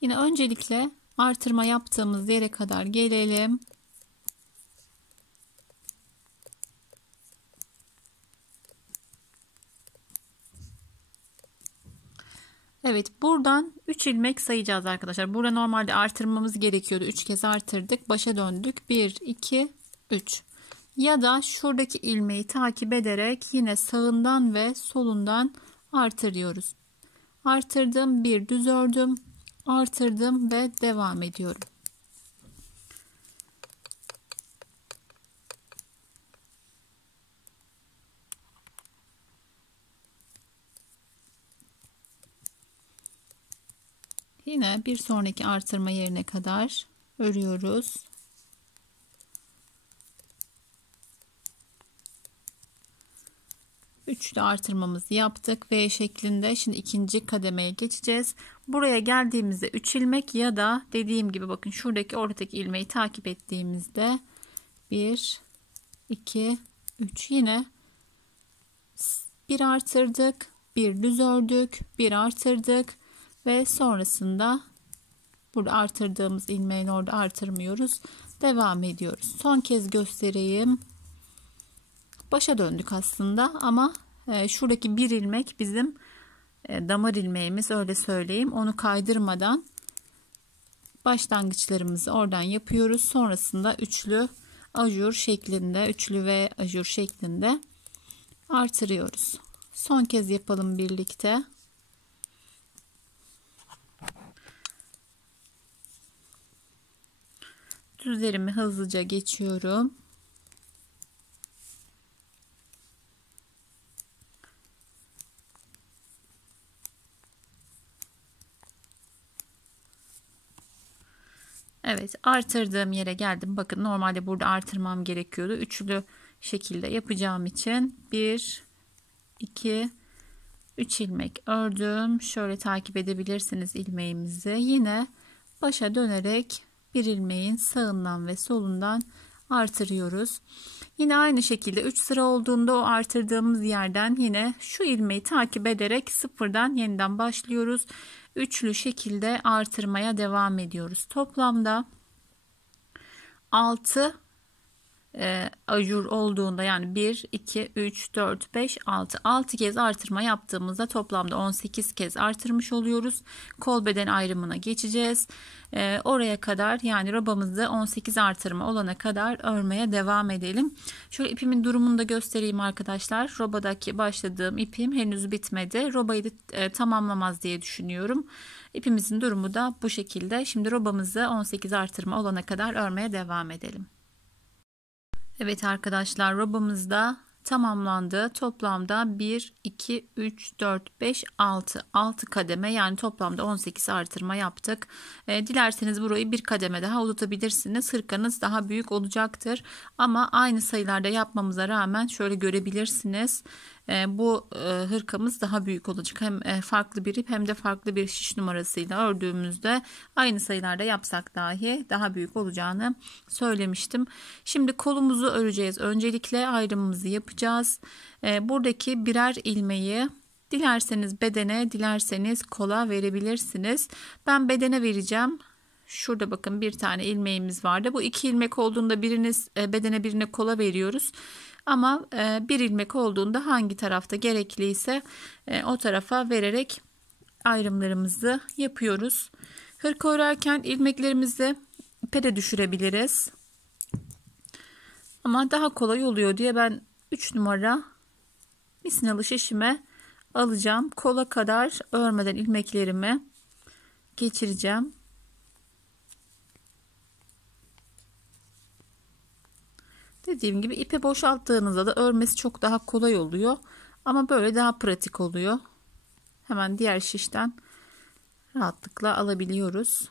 Yine öncelikle artırma yaptığımız yere kadar gelelim. Evet, buradan 3 ilmek sayacağız arkadaşlar. Burada normalde artırmamız gerekiyordu. 3 kez artırdık. Başa döndük. 1, 2, 3. Ya da şuradaki ilmeği takip ederek yine sağından ve solundan artırıyoruz. Artırdım, bir düz ördüm, artırdım ve devam ediyorum. Yine bir sonraki artırma yerine kadar örüyoruz. Üçlü artırmamızı yaptık V şeklinde. Şimdi ikinci kademeye geçeceğiz. Buraya geldiğimizde 3 ilmek ya da dediğim gibi bakın şuradaki ortadaki ilmeği takip ettiğimizde 1, 2, 3 yine bir artırdık, bir düz ördük, bir artırdık ve sonrasında burada artırdığımız ilmeğin orada artırmıyoruz. Devam ediyoruz. Son kez göstereyim. Başa döndük aslında ama şuradaki bir ilmek bizim damar ilmeğimiz, öyle söyleyeyim. Onu kaydırmadan başlangıçlarımızı oradan yapıyoruz. Sonrasında üçlü ajur şeklinde, üçlü ve ajur şeklinde artırıyoruz. Son kez yapalım birlikte. Düzlerimi hızlıca geçiyorum. Evet, artırdığım yere geldim. Bakın normalde burada artırmam gerekiyordu. Üçlü şekilde yapacağım için 1, 2, 3 ilmek ördüm. Şöyle takip edebilirsiniz ilmeğimizi. Yine başa dönerek bir ilmeğin sağından ve solundan artırıyoruz. Yine aynı şekilde 3 sıra olduğunda o artırdığımız yerden yine şu ilmeği takip ederek sıfırdan yeniden başlıyoruz. Üçlü şekilde artırmaya devam ediyoruz. Toplamda 6 ajur olduğunda, yani 1 2 3 4 5 6 kez artırma yaptığımızda toplamda 18 kez artırmış oluyoruz. Kol beden ayrımına geçeceğiz. Oraya kadar, yani robamızı 18 artırma olana kadar örmeye devam edelim. Şöyle ipimin durumunu da göstereyim arkadaşlar. Robadaki başladığım ipim henüz bitmedi. Robayı da tamamlamaz diye düşünüyorum. İpimizin durumu da bu şekilde. Şimdi robamızı 18 artırma olana kadar örmeye devam edelim. Evet arkadaşlar, robamız da tamamlandı. Toplamda 1 2 3 4 5 6 kademe, yani toplamda 18 artırma yaptık. Dilerseniz burayı bir kademe daha uzatabilirsiniz. Hırkanız daha büyük olacaktır. Ama aynı sayılarda yapmamıza rağmen şöyle görebilirsiniz. Bu hırkamız daha büyük olacak. Hem farklı bir ip hem de farklı bir şiş numarasıyla ördüğümüzde aynı sayılarda yapsak dahi daha büyük olacağını söylemiştim. Şimdi kolumuzu öreceğiz. Öncelikle ayrımımızı yapacağız. Buradaki birer ilmeği dilerseniz bedene, dilerseniz kola verebilirsiniz. Ben bedene vereceğim. Şurada bakın bir tane ilmeğimiz vardı. Bu 2 ilmek olduğunda biriniz bedene, birine kola veriyoruz. Ama bir ilmek olduğunda hangi tarafta gerekliyse o tarafa vererek ayrımlarımızı yapıyoruz. Hırka örerken ilmeklerimizi ipe de düşürebiliriz. Ama daha kolay oluyor diye ben 3 numara misinalı şişime alacağım. Kola kadar örmeden ilmeklerimi geçireceğim. Dediğim gibi ipe boşalttığınızda da örmesi çok daha kolay oluyor. Ama böyle daha pratik oluyor. Hemen diğer şişten rahatlıkla alabiliyoruz.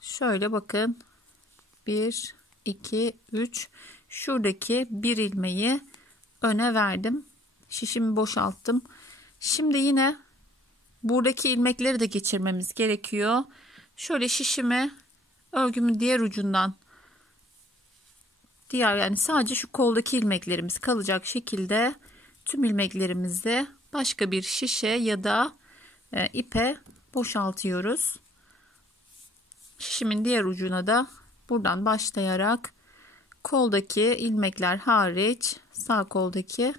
Şöyle bakın. 1 2 3, şuradaki bir ilmeği öne verdim. Şişimi boşalttım. Şimdi yine buradaki ilmekleri de geçirmemiz gerekiyor. Şöyle şişimi örgümün diğer ucundan, yani sadece şu koldaki ilmeklerimiz kalacak şekilde tüm ilmeklerimizi başka bir şişe ya da ipe boşaltıyoruz. Şişimin diğer ucuna da buradan başlayarak koldaki ilmekler hariç sağ koldaki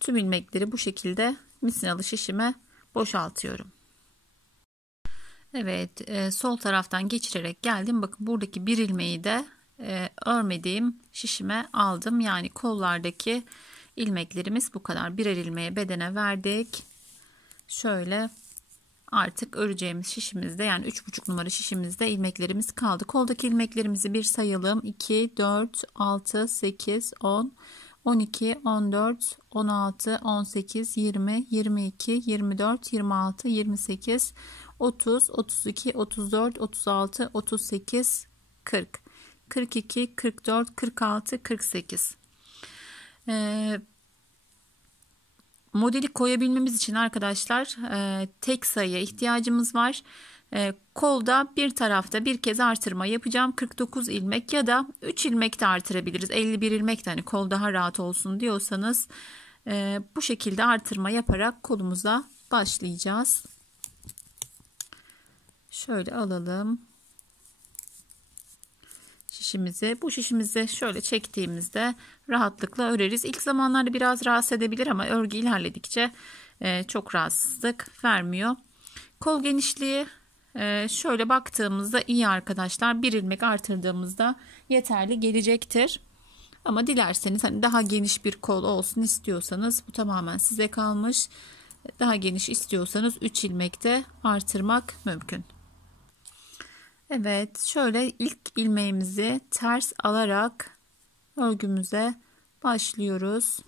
tüm ilmekleri bu şekilde misinalı şişime boşaltıyorum. Evet, sol taraftan geçirerek geldim. Bakın buradaki bir ilmeği de örmediğim şişime aldım. Yani kollardaki ilmeklerimiz bu kadar. Birer ilmeğe bedene verdik. Şöyle artık öreceğimiz şişimizde, yani 3,5 numara şişimizde ilmeklerimiz kaldı. Koldaki ilmeklerimizi bir sayalım. 2 4 6 8 10 12 14 16 18 20 22 24 26 28 30 32 34 36 38 40 42 44 46 48. Modeli koyabilmemiz için arkadaşlar tek sayıya ihtiyacımız var. Kolda bir tarafta bir kez artırma yapacağım. 49 ilmek ya da 3 ilmek de artırabiliriz. 51 ilmek de, hani kol daha rahat olsun diyorsanız bu şekilde artırma yaparak kolumuza başlayacağız. Şöyle alalım şişimizi. Bu şişimizi şöyle çektiğimizde rahatlıkla öreriz. İlk zamanlarda biraz rahatsız edebilir ama örgü ilerledikçe çok rahatsızlık vermiyor. Kol genişliği şöyle baktığımızda iyi arkadaşlar. Bir ilmek artırdığımızda yeterli gelecektir. Ama dilerseniz hani daha geniş bir kol olsun istiyorsanız bu tamamen size kalmış. Daha geniş istiyorsanız 3 ilmek de artırmak mümkün. Evet, şöyle ilk ilmeğimizi ters alarak örgümüze başlıyoruz.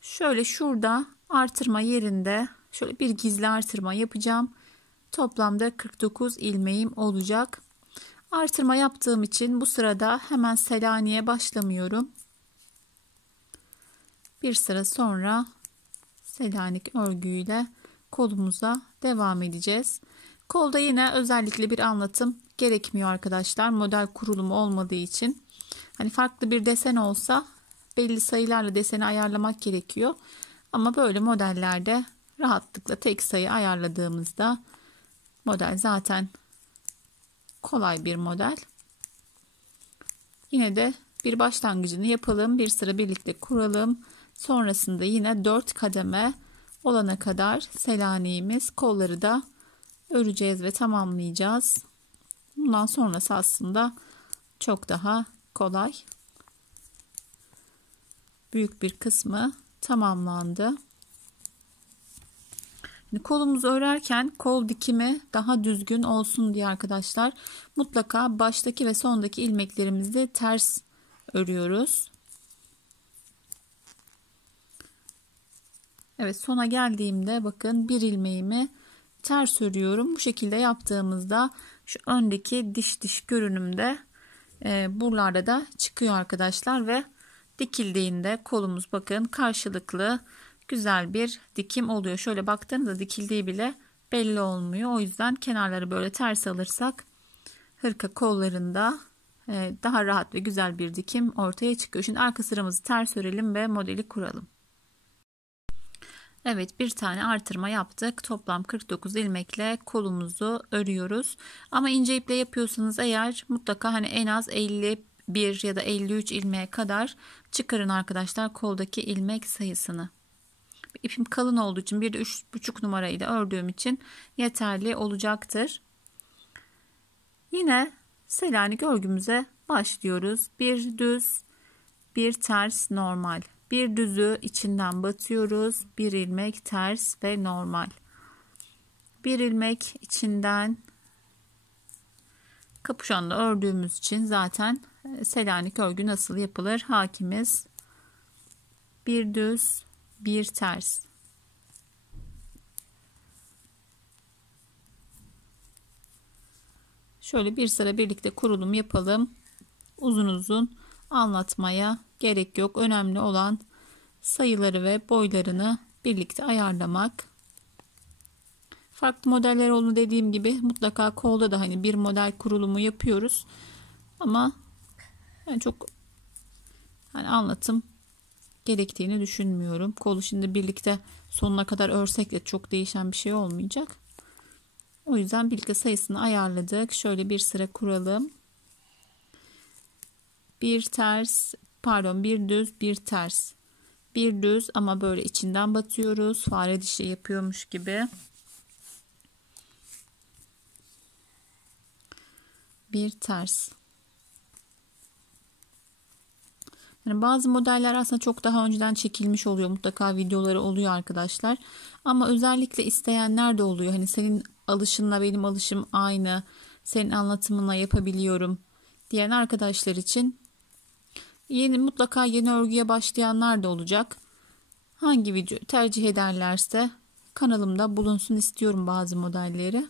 Şöyle şurada artırma yerinde şöyle bir gizli artırma yapacağım. Toplamda 49 ilmeğim olacak. Artırma yaptığım için bu sırada hemen Selanik'e başlamıyorum. Bir sıra sonra Selanik örgüyle kolumuza devam edeceğiz. Kolda yine özellikle bir anlatım gerekmiyor arkadaşlar. Model kurulumu olmadığı için. Hani farklı bir desen olsa belli sayılarla deseni ayarlamak gerekiyor. Ama böyle modellerde rahatlıkla tek sayı ayarladığımızda model zaten kolay bir model. Yine de bir başlangıcını yapalım. Bir sıra birlikte kuralım. Sonrasında yine 4 kademe olana kadar Selanik'imiz, kolları da öreceğiz ve tamamlayacağız. Bundan sonrası aslında çok daha kolay. Büyük bir kısmı tamamlandı. Şimdi kolumuzu örerken kol dikimi daha düzgün olsun diye arkadaşlar mutlaka baştaki ve sondaki ilmeklerimizi ters örüyoruz. Evet, sona geldiğimde bakın bir ilmeğimi ters örüyorum. Bu şekilde yaptığımızda şu öndeki diş görünümde buralarda da çıkıyor arkadaşlar ve dikildiğinde kolumuz bakın karşılıklı güzel bir dikim oluyor. Şöyle baktığınızda dikildiği bile belli olmuyor. O yüzden kenarları böyle ters alırsak hırka kollarında daha rahat ve güzel bir dikim ortaya çıkıyor. Şimdi arka sıramızı ters örelim ve modeli kuralım. Evet, bir tane artırma yaptık. Toplam 49 ilmekle kolumuzu örüyoruz. Ama ince iple yapıyorsanız eğer mutlaka hani en az 51 ya da 53 ilmeğe kadar çıkarın arkadaşlar koldaki ilmek sayısını. İpim kalın olduğu için bir de 3,5 numarayı da ördüğüm için yeterli olacaktır. Yine Selanik örgümüze başlıyoruz. Bir düz, bir ters, normal. Bir düzü içinden batıyoruz. Bir ilmek ters ve normal. Bir ilmek içinden kapüşonla ördüğümüz için zaten Selanik örgü nasıl yapılır hakimiz. Bir düz, bir ters. Şöyle bir sıra birlikte kurulum yapalım. Uzun uzun anlatmaya gerek yok. Önemli olan sayıları ve boylarını birlikte ayarlamak. Farklı modeller olduğunu dediğim gibi mutlaka kolda da hani bir model kurulumu yapıyoruz. Ama yani çok hani anlatım gerektiğini düşünmüyorum. Kolu şimdi birlikte sonuna kadar örsek de çok değişen bir şey olmayacak. O yüzden birlikte sayısını ayarladık. Şöyle bir sıra kuralım. Bir ters, pardon, bir düz, bir ters. Bir düz ama böyle içinden batıyoruz. Fare dişi yapıyormuş gibi. Bir ters. Yani bazı modeller aslında çok daha önceden çekilmiş oluyor. Mutlaka videoları oluyor arkadaşlar. Ama özellikle isteyenler de oluyor. Hani senin alışınla benim alışım aynı. Senin anlatımınla yapabiliyorum diyen arkadaşlar için mutlaka yeni örgüye başlayanlar da olacak. Hangi video tercih ederlerse kanalımda bulunsun istiyorum bazı modelleri.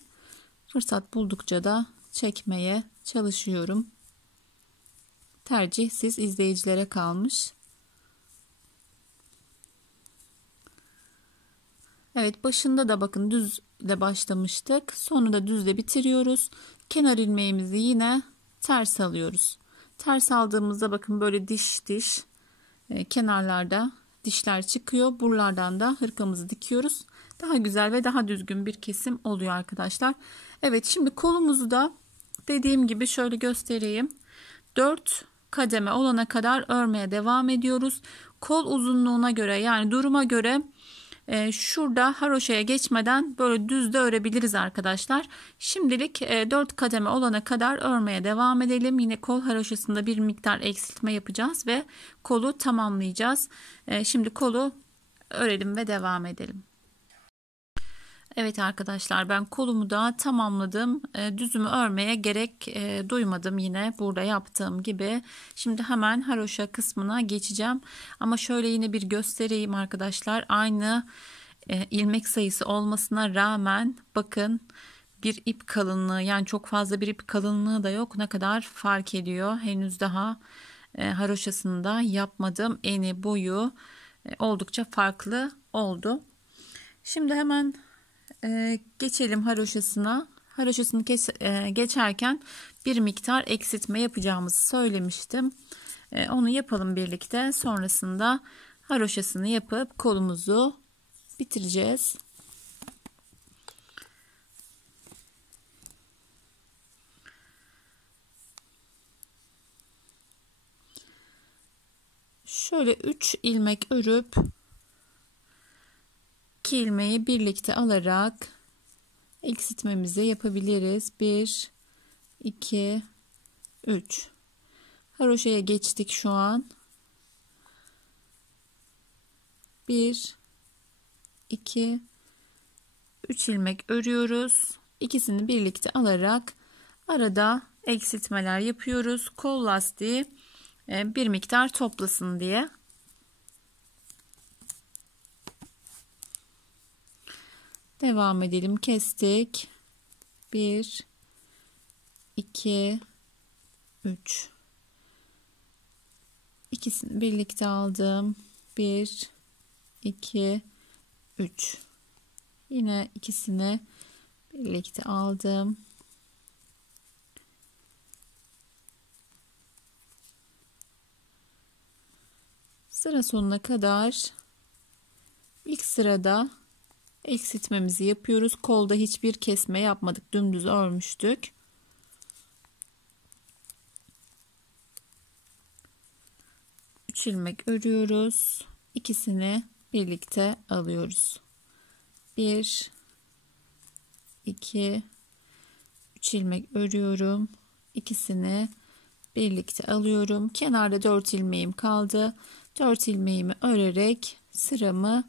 Fırsat buldukça da çekmeye çalışıyorum. Tercih siz izleyicilere kalmış. Evet, başında da bakın düzle başlamıştık. Sonunda düzle bitiriyoruz. Kenar ilmeğimizi yine ters alıyoruz. Ters aldığımızda bakın böyle diş kenarlarda dişler çıkıyor. Buralardan da hırkamızı dikiyoruz. Daha güzel ve daha düzgün bir kesim oluyor arkadaşlar. Evet, şimdi kolumuzu da dediğim gibi şöyle göstereyim. 4 kademe olana kadar örmeye devam ediyoruz. Kol uzunluğuna göre yani duruma göre şurada haroşaya geçmeden böyle düz de örebiliriz arkadaşlar. Şimdilik 4 kademe olana kadar örmeye devam edelim. Yine kol haroşasında bir miktar eksiltme yapacağız ve kolu tamamlayacağız. Şimdi kolu örelim ve devam edelim. Evet arkadaşlar, ben kolumu da tamamladım. Düzümü örmeye gerek duymadım, yine burada yaptığım gibi. Şimdi hemen haroşa kısmına geçeceğim. Ama şöyle yine bir göstereyim arkadaşlar. Aynı ilmek sayısı olmasına rağmen bakın bir ip kalınlığı, yani çok fazla bir ip kalınlığı da yok. Ne kadar fark ediyor. Henüz daha haroşasında yapmadım. Eni boyu oldukça farklı oldu. Şimdi hemen geçelim haroşasına. haroşasını geçerken bir miktar eksiltme yapacağımızı söylemiştim. Onu yapalım birlikte. Sonrasında haroşasını yapıp kolumuzu bitireceğiz. Şöyle 3 ilmek örüp 2 ilmeği birlikte alarak eksiltmemizi yapabiliriz. 1 2 3 haroşaya geçtik şu an. 1 2 3 ilmek örüyoruz. İkisini birlikte alarak arada eksiltmeler yapıyoruz. Kol lastiği bir miktar toplasın diye. Devam edelim. Kestik. 1 2 3 İkisini birlikte aldım. 1 2 3 yine ikisini birlikte aldım. Sıra sonuna kadar ilk sırada eksiltmemizi yapıyoruz. Kolda hiçbir kesme yapmadık. Dümdüz örmüştük. Üç ilmek örüyoruz. İkisini birlikte alıyoruz. 1 2 3 ilmek örüyorum. İkisini birlikte alıyorum. Kenarda 4 ilmeğim kaldı. 4 ilmeğimi örerek sıramı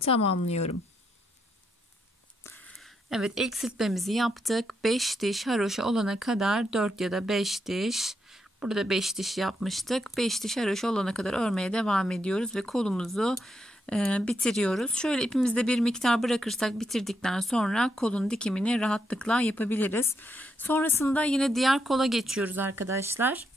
tamamlıyorum. Evet, eksiltmemizi yaptık. 5 diş haroşa olana kadar 4 ya da 5 diş. Burada 5 diş yapmıştık. 5 diş haroşa olana kadar örmeye devam ediyoruz ve kolumuzu bitiriyoruz. Şöyle ipimizde bir miktar bırakırsak bitirdikten sonra kolun dikimini rahatlıkla yapabiliriz. Sonrasında yine diğer kola geçiyoruz arkadaşlar.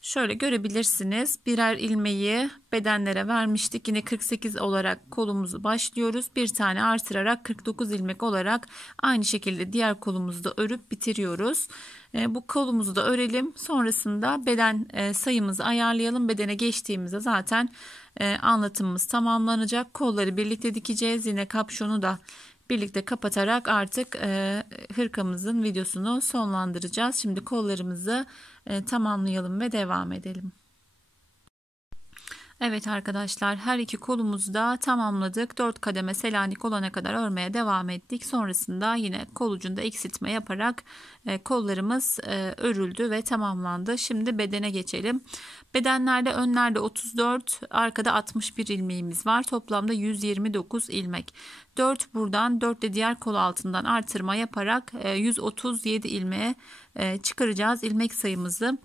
Şöyle görebilirsiniz. Birer ilmeği bedenlere vermiştik. Yine 48 olarak kolumuzu başlıyoruz. Bir tane artırarak 49 ilmek olarak aynı şekilde diğer kolumuzu da örüp bitiriyoruz. Bu kolumuzu da örelim. Sonrasında beden sayımızı ayarlayalım. Bedene geçtiğimizde zaten anlatımımız tamamlanacak. Kolları birlikte dikeceğiz. Yine kapşonu da birlikte kapatarak artık hırkamızın videosunu sonlandıracağız. Şimdi kollarımızı tamamlayalım ve devam edelim. Evet arkadaşlar, her iki kolumuzu da tamamladık. 4 kademe Selanik olana kadar örmeye devam ettik. Sonrasında yine kol ucunda eksiltme yaparak kollarımız örüldü ve tamamlandı. Şimdi bedene geçelim. Bedenlerde önlerde 34, arkada 61 ilmeğimiz var. Toplamda 129 ilmek. 4 buradan, 4 de diğer kol altından artırma yaparak 137 ilmeğe çıkaracağız ilmek sayımızı.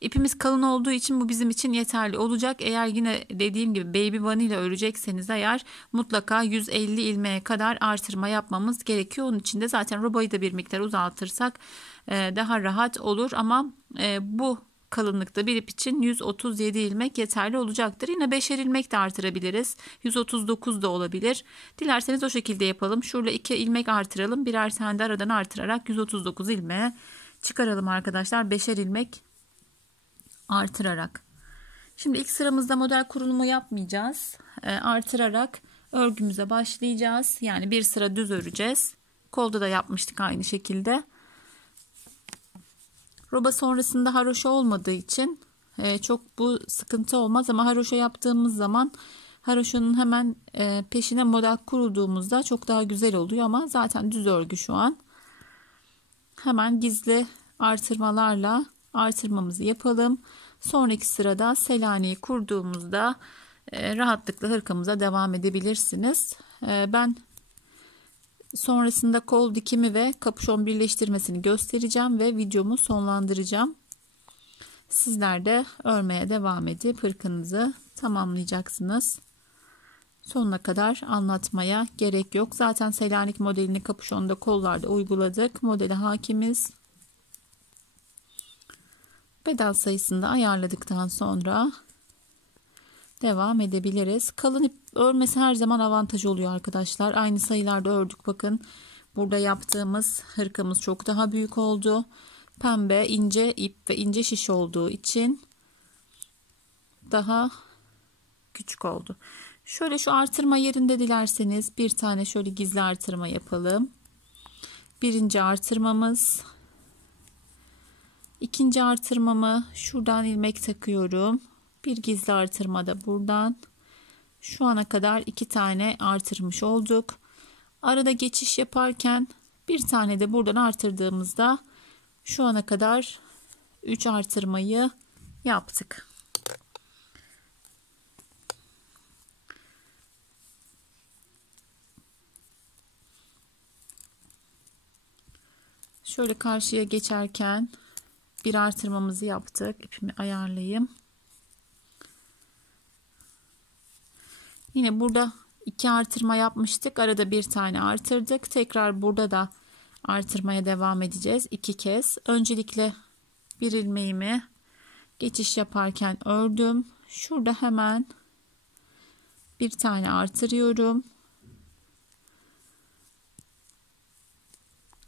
İpimiz kalın olduğu için bu bizim için yeterli olacak. Eğer yine dediğim gibi baby bunny ile örecekseniz eğer mutlaka 150 ilmeğe kadar artırma yapmamız gerekiyor. Onun için de zaten robayı da bir miktar uzatırsak daha rahat olur ama bu kalınlıkta bir ip için 137 ilmek yeterli olacaktır. Yine 5'er ilmek de artırabiliriz. 139 da olabilir. Dilerseniz o şekilde yapalım. Şurada 2 ilmek artıralım. Birer tane de aradan artırarak 139 ilmeğe çıkaralım arkadaşlar. 5'er ilmek artırarak. Şimdi ilk sıramızda model kurulumu yapmayacağız. Artırarak örgümüze başlayacağız. Yani bir sıra düz öreceğiz. Kolda da yapmıştık aynı şekilde. Roba sonrasında haroşa olmadığı için çok bu sıkıntı olmaz ama haroşa yaptığımız zaman haroşanın hemen peşine model kurulduğumuzda çok daha güzel oluyor ama zaten düz örgü şu an. Hemen gizli artırmalarla artırmamızı yapalım. Sonraki sırada Selanik'i kurduğumuzda rahatlıkla hırkamıza devam edebilirsiniz. Ben sonrasında kol dikimi ve kapüşon birleştirmesini göstereceğim ve videomu sonlandıracağım. Sizler de örmeye devam edip hırkanızı tamamlayacaksınız. Sonuna kadar anlatmaya gerek yok. Zaten Selanik modelini kapüşonda kollarda uyguladık. Modele hakimiz. Beden sayısını da ayarladıktan sonra devam edebiliriz. Kalın ip örmesi her zaman avantaj oluyor arkadaşlar. Aynı sayılarda ördük bakın. burada yaptığımız hırkamız çok daha büyük oldu. Pembe ince ip ve ince şiş olduğu için daha küçük oldu. Şöyle şu artırma yerinde dilerseniz bir tane şöyle gizli artırma yapalım. Birinci artırmamız. İkinci artırmamı şuradan ilmek takıyorum. Bir gizli artırma da buradan. Şu ana kadar 2 tane artırmış olduk. Arada geçiş yaparken bir tane de buradan artırdığımızda şu ana kadar 3 artırmayı yaptık. Şöyle karşıya geçerken bir artırmamızı yaptık. İpimi ayarlayayım. Yine burada 2 artırma yapmıştık. Arada bir tane artırdık. Tekrar burada da artırmaya devam edeceğiz. 2 kez. Öncelikle bir ilmeğimi geçiş yaparken ördüm. Şurada hemen bir tane artırıyorum.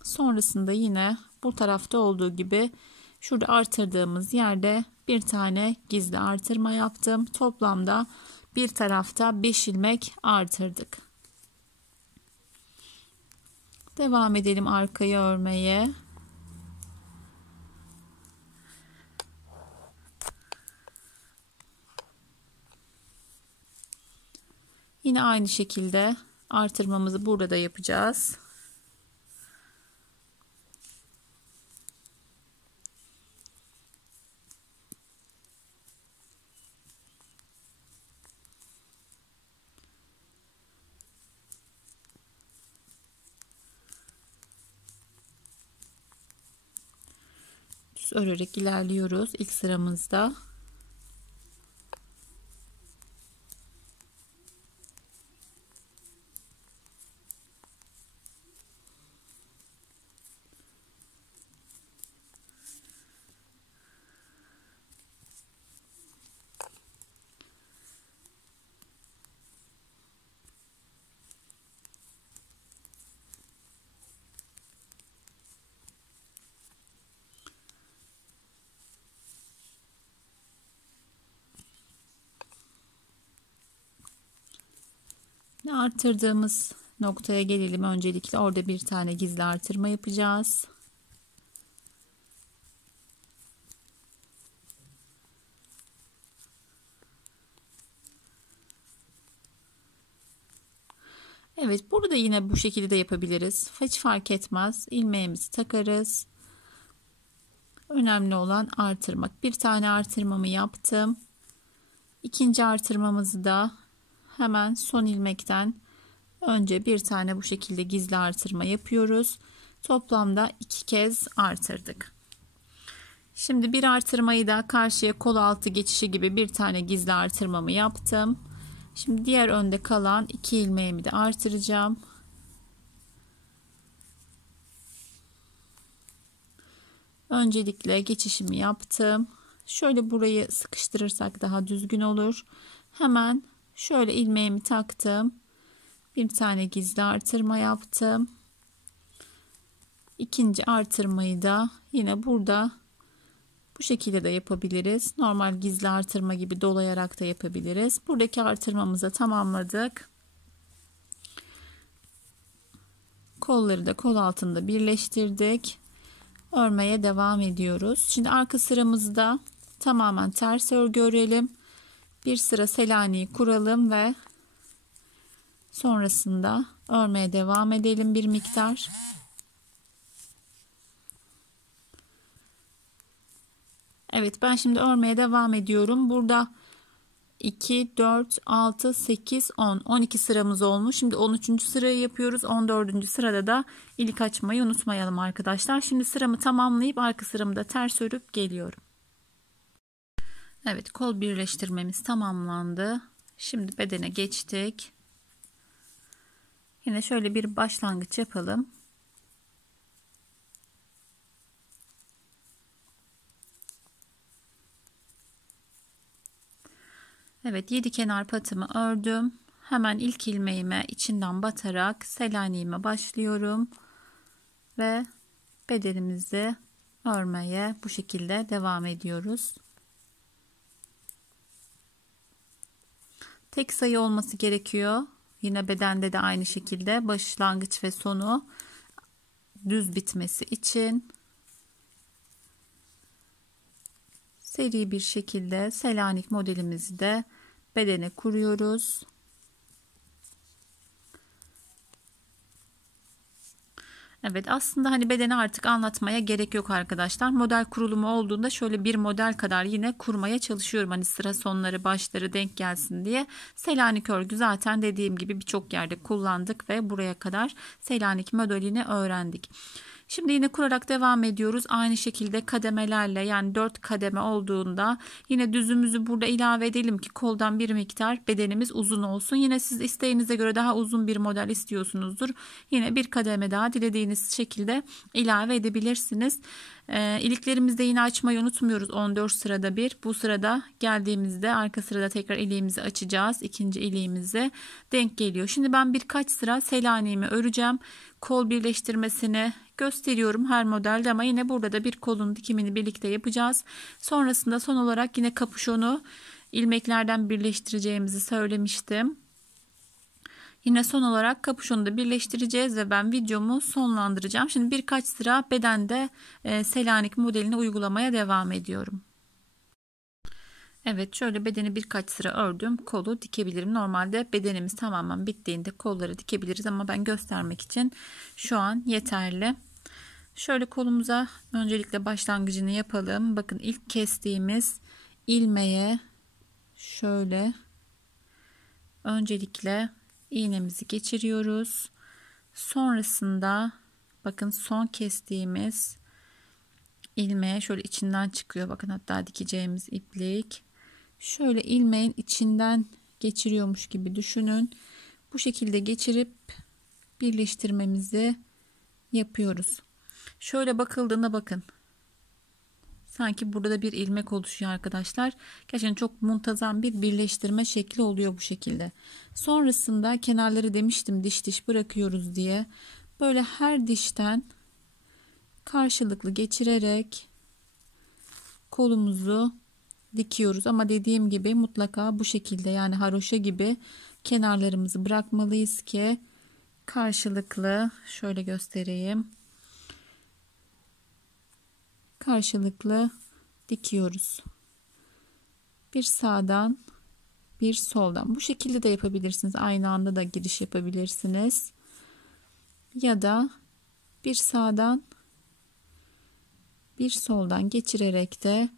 Sonrasında yine bu tarafta olduğu gibi şurada artırdığımız yerde bir tane gizli artırma yaptım. Toplamda bir tarafta 5 ilmek artırdık. Devam edelim arkayı örmeye. Yine aynı şekilde artırmamızı burada yapacağız. Düz örerek ilerliyoruz ilk sıramızda. Artırdığımız noktaya gelelim. Öncelikle orada bir tane gizli artırma yapacağız. Evet, burada yine bu şekilde de yapabiliriz. Hiç fark etmez. İlmeğimizi takarız. Önemli olan artırmak. Bir tane artırmamı yaptım. İkinci artırmamızı da hemen son ilmekten önce bir tane bu şekilde gizli artırma yapıyoruz. Toplamda 2 kez artırdık. Şimdi bir artırmayı da karşıya kol altı geçişi gibi bir tane gizli artırmamı yaptım. Şimdi diğer önde kalan 2 ilmeğimi de artıracağım. Öncelikle geçişimi yaptım. Şöyle burayı sıkıştırırsak daha düzgün olur. Hemen şöyle ilmeğimi taktım. Bir tane gizli artırma yaptım. İkinci artırmayı da yine burada bu şekilde de yapabiliriz. Normal gizli artırma gibi dolayarak da yapabiliriz. Buradaki artırmamızı tamamladık. Kolları da kol altında birleştirdik. Örmeye devam ediyoruz. Şimdi arka sıramızda tamamen ters örgü örelim. Bir sıra Selanik'i kuralım ve sonrasında örmeye devam edelim bir miktar. Evet, ben şimdi örmeye devam ediyorum. Burada 2, 4, 6, 8, 10. 12 sıramız olmuş. Şimdi 13. sırayı yapıyoruz. 14. sırada da ilik açmayı unutmayalım arkadaşlar. Şimdi sıramı tamamlayıp arka sıramı da ters örüp geliyorum. Evet, kol birleştirmemiz tamamlandı. Şimdi bedene geçtik. Yine şöyle bir başlangıç yapalım. Evet, 7 kenar patımı ördüm. Hemen ilk ilmeğime içinden batarak Selanik'ime başlıyorum. ve bedenimizi örmeye bu şekilde devam ediyoruz. Tek sayı olması gerekiyor. Yine bedende de aynı şekilde başlangıç ve sonu düz bitmesi için seri bir şekilde Selanik modelimizi de bedene kuruyoruz. Evet, aslında hani bedeni artık anlatmaya gerek yok arkadaşlar. Model kurulumu olduğunda şöyle bir model kadar yine kurmaya çalışıyorum. Hani sıra sonları başları denk gelsin diye. Selanik örgü zaten dediğim gibi birçok yerde kullandık ve buraya kadar Selanik modelini öğrendik. Şimdi yine kurarak devam ediyoruz. Aynı şekilde kademelerle, yani 4 kademe olduğunda yine düzümüzü burada ilave edelim ki koldan bir miktar bedenimiz uzun olsun. Yine siz isteğinize göre daha uzun bir model istiyorsunuzdur. Yine bir kademe daha dilediğiniz şekilde ilave edebilirsiniz. İliklerimizde yine açmayı unutmuyoruz. 14 sırada bir. Bu sırada geldiğimizde arka sırada tekrar iliğimizi açacağız. İkinci iliğimize denk geliyor. Şimdi ben birkaç sıra Selanik'imi öreceğim. Kol birleştirmesini gösteriyorum her modelde ama yine burada da bir kolun dikimini birlikte yapacağız. Sonrasında son olarak yine kapüşonu ilmeklerden birleştireceğimizi söylemiştim. Yine son olarak kapüşonu da birleştireceğiz ve ben videomu sonlandıracağım. Şimdi birkaç sıra bedende Selanik modelini uygulamaya devam ediyorum. Evet, şöyle bedeni birkaç sıra ördüm. Kolu dikebilirim. Normalde bedenimiz tamamen bittiğinde kolları dikebiliriz ama ben göstermek için şu an yeterli. Şöyle kolumuza öncelikle başlangıcını yapalım. Bakın ilk kestiğimiz ilmeğe şöyle öncelikle iğnemizi geçiriyoruz. Sonrasında bakın son kestiğimiz ilmeğe şöyle içinden çıkıyor. Bakın hatta dikeceğimiz iplik. Şöyle ilmeğin içinden geçiriyormuş gibi düşünün. Bu şekilde geçirip birleştirmemizi yapıyoruz. Şöyle bakıldığında bakın. Sanki burada da bir ilmek oluşuyor arkadaşlar. Gerçekten çok muntazam bir birleştirme şekli oluyor bu şekilde. Sonrasında kenarları demiştim diş diş bırakıyoruz diye. Böyle her dişten karşılıklı geçirerek kolumuzu dikiyoruz. Ama dediğim gibi mutlaka bu şekilde, yani haroşa gibi kenarlarımızı bırakmalıyız ki karşılıklı, şöyle göstereyim. Karşılıklı dikiyoruz. Bir sağdan bir soldan. Bu şekilde de yapabilirsiniz. Aynı anda da giriş yapabilirsiniz. Ya da bir sağdan bir soldan geçirerek de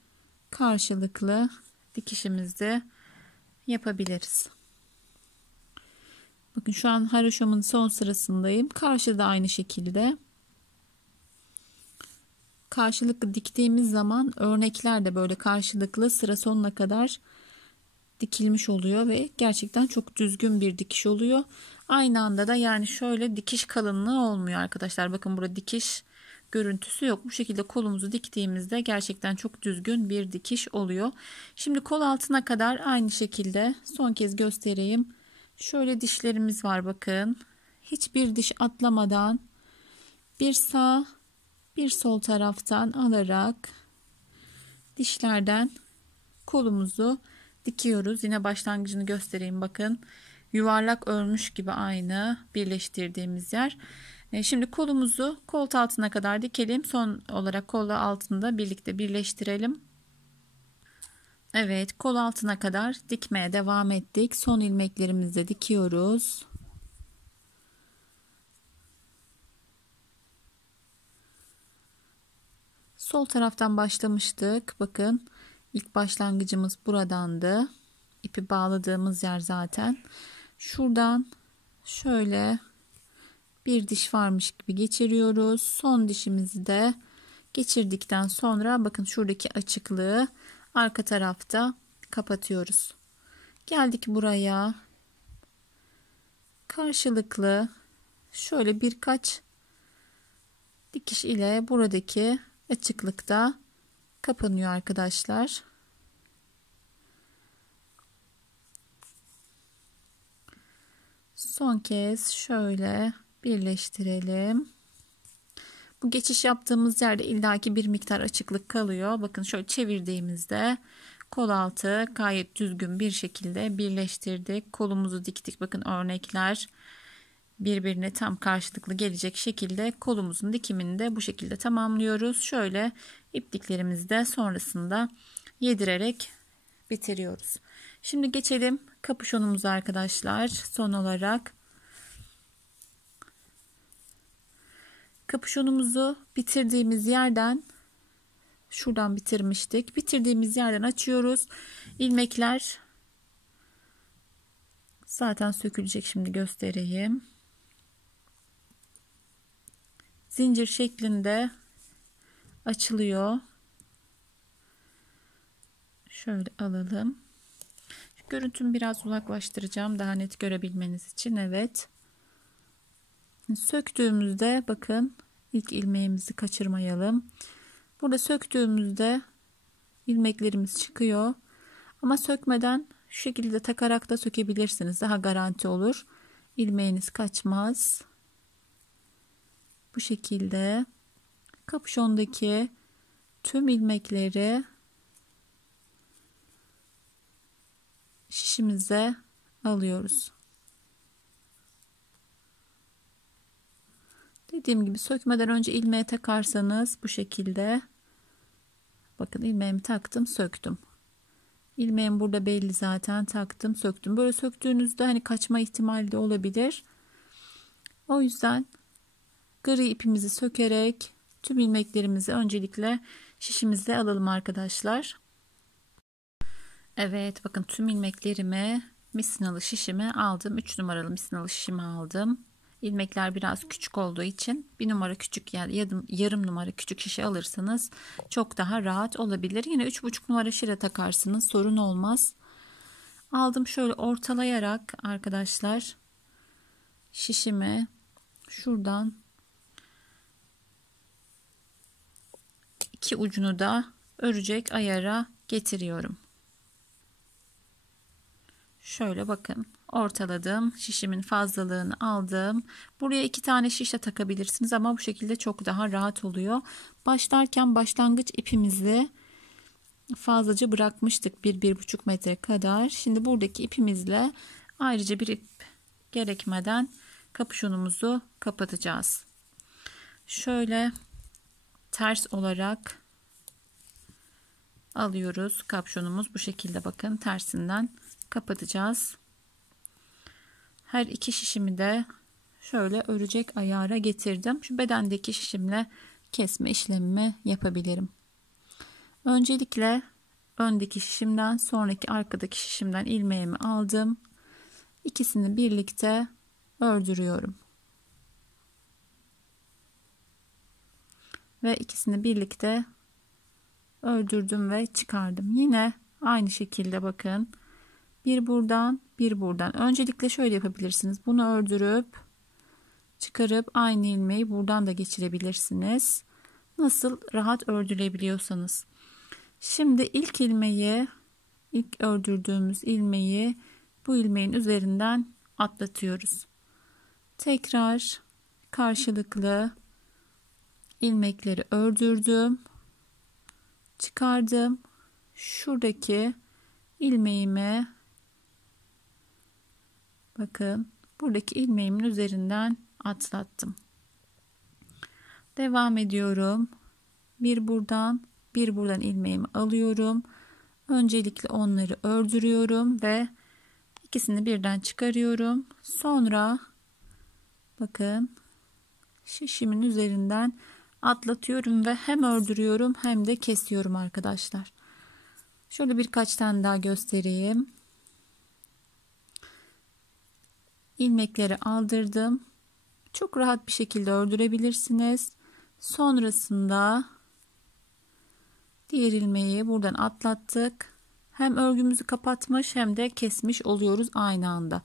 karşılıklı dikişimizi yapabiliriz. Bakın şu an haroşamın son sırasındayım. Karşıda aynı şekilde. Karşılıklı diktiğimiz zaman örnekler de böyle karşılıklı sıra sonuna kadar dikilmiş oluyor ve gerçekten çok düzgün bir dikiş oluyor. Aynı anda da yani şöyle dikiş kalınlığı olmuyor arkadaşlar. Bakın burada dikiş görüntüsü yok. Bu şekilde kolumuzu diktiğimizde gerçekten çok düzgün bir dikiş oluyor. Şimdi kol altına kadar aynı şekilde son kez göstereyim. Şöyle dişlerimiz var bakın. Hiçbir diş atlamadan bir sağ bir sol taraftan alarak dişlerden kolumuzu dikiyoruz. Yine başlangıcını göstereyim bakın. Yuvarlak örmüş gibi aynı birleştirdiğimiz yer. Şimdi kolumuzu kolt altına kadar dikelim. Son olarak kol altında birlikte birleştirelim. Evet, kol altına kadar dikmeye devam ettik. Son ilmeklerimizi dikiyoruz. Sol taraftan başlamıştık. Bakın ilk başlangıcımız buradandı. İpi bağladığımız yer zaten. Şuradan şöyle bir diş varmış gibi geçiriyoruz. Son dişimizi de geçirdikten sonra bakın şuradaki açıklığı arka tarafta kapatıyoruz. Geldik buraya. Karşılıklı şöyle birkaç dikiş ile buradaki açıklıkta kapanıyor arkadaşlar. Son kez şöyle birleştirelim. Bu geçiş yaptığımız yerde illaki bir miktar açıklık kalıyor. Bakın şöyle çevirdiğimizde kol altı gayet düzgün bir şekilde birleştirdik. Kolumuzu diktik. Bakın örnekler birbirine tam karşılıklı gelecek şekilde kolumuzun dikimini de bu şekilde tamamlıyoruz. Şöyle ipliklerimizi de sonrasında yedirerek bitiriyoruz. Şimdi geçelim kapüşonumuza arkadaşlar. Son olarak kapüşonumuzu bitirdiğimiz yerden, şuradan bitirmiştik. Bitirdiğimiz yerden açıyoruz. İlmekler zaten sökülecek, şimdi göstereyim. Zincir şeklinde açılıyor. Şöyle alalım. Görüntümü biraz uzaklaştıracağım daha net görebilmeniz için. Evet. Söktüğümüzde bakın, ilk ilmeğimizi kaçırmayalım. Burada söktüğümüzde ilmeklerimiz çıkıyor. Ama sökmeden şu şekilde takarak da sökebilirsiniz. Daha garanti olur. İlmeğiniz kaçmaz. Bu şekilde kapüşondaki tüm ilmekleri şişimize alıyoruz. Dediğim gibi sökmeden önce ilmeğe takarsanız bu şekilde, bakın ilmeğimi taktım, söktüm. İlmeğim burada belli zaten, taktım, söktüm. Böyle söktüğünüzde hani kaçma ihtimali de olabilir. O yüzden gri ipimizi sökerek tüm ilmeklerimizi öncelikle şişimize alalım arkadaşlar. Evet, bakın tüm ilmeklerimi, misinalı şişime aldım. 3 numaralı misinalı şişimi aldım. İlmekler biraz küçük olduğu için bir numara küçük, yani yarım numara küçük şişe alırsanız çok daha rahat olabilir. Yine 3,5 numara şişe takarsınız, sorun olmaz. Aldım, şöyle ortalayarak arkadaşlar şişimi şuradan iki ucunu da örecek ayara getiriyorum. Şöyle bakın, ortaladım, şişimin fazlalığını aldım. Buraya 2 tane şişe takabilirsiniz ama bu şekilde çok daha rahat oluyor. Başlarken başlangıç ipimizi fazlaca bırakmıştık, 1-1,5 metre kadar. Şimdi buradaki ipimizle ayrıca bir ip gerekmeden kapüşonumuzu kapatacağız. Şöyle ters olarak alıyoruz. Kapüşonumuz bu şekilde, bakın tersinden kapatacağız. Her iki şişimi de şöyle örecek ayara getirdim. Şu bedendeki şişimle kesme işlemimi yapabilirim. Öncelikle öndeki şişimden, sonraki arkadaki şişimden ilmeğimi aldım. İkisini birlikte ördürüyorum. Ve ikisini birlikte ördürdüm ve çıkardım. Yine aynı şekilde bakın, bir buradan bir buradan. Öncelikle şöyle yapabilirsiniz. Bunu ördürüp çıkarıp aynı ilmeği buradan da geçirebilirsiniz. Nasıl rahat ördürebiliyorsanız. Şimdi ilk ilmeği, ilk ördürdüğümüz ilmeği bu ilmeğin üzerinden atlatıyoruz. Tekrar karşılıklı ilmekleri ördürdüm. Çıkardım. Şuradaki ilmeğimi, bakın buradaki ilmeğimin üzerinden atlattım. Devam ediyorum. Bir buradan bir buradan ilmeğimi alıyorum. Öncelikle onları ördürüyorum ve ikisini birden çıkarıyorum. Sonra bakın şişimin üzerinden atlatıyorum ve hem ördürüyorum hem de kesiyorum arkadaşlar. Şöyle birkaç tane daha göstereyim. İlmekleri aldırdım. Çok rahat bir şekilde ördürebilirsiniz. Sonrasında diğer ilmeği buradan atlattık. Hem örgümüzü kapatmış hem de kesmiş oluyoruz aynı anda.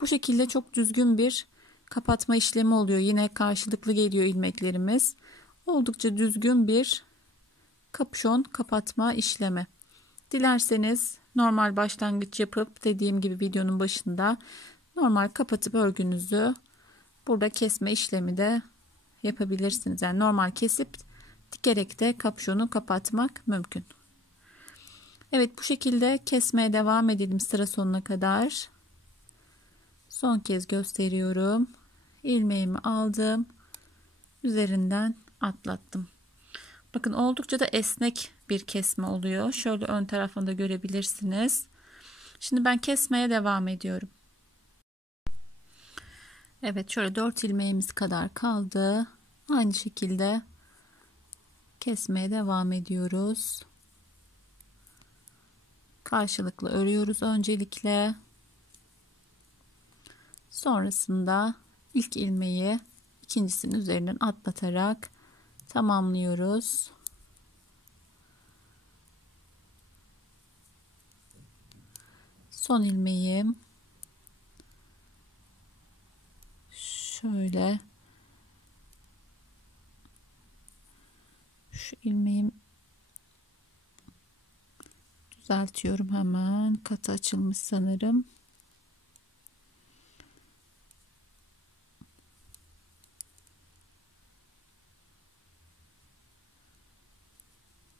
Bu şekilde çok düzgün bir kapatma işlemi oluyor. Yine karşılıklı geliyor ilmeklerimiz. Oldukça düzgün bir kapüşon kapatma işlemi. Dilerseniz normal başlangıç yapıp dediğim gibi videonun başında normal kapatıp örgünüzü burada kesme işlemi de yapabilirsiniz. Yani normal kesip dikerek de kapşonu kapatmak mümkün. Evet, bu şekilde kesmeye devam edelim sıra sonuna kadar. Son kez gösteriyorum. İlmeğimi aldım. Üzerinden atlattım. Bakın oldukça da esnek bir kesme oluyor. Şöyle ön tarafını da görebilirsiniz. Şimdi ben kesmeye devam ediyorum. Evet, şöyle 4 ilmeğimiz kadar kaldı. Aynı şekilde kesmeye devam ediyoruz. Karşılıklı örüyoruz öncelikle. Sonrasında ilk ilmeği ikincisinin üzerinden atlatarak tamamlıyoruz. Son ilmeğim şöyle, şu ilmeğim düzeltiyorum hemen, katı açılmış sanırım.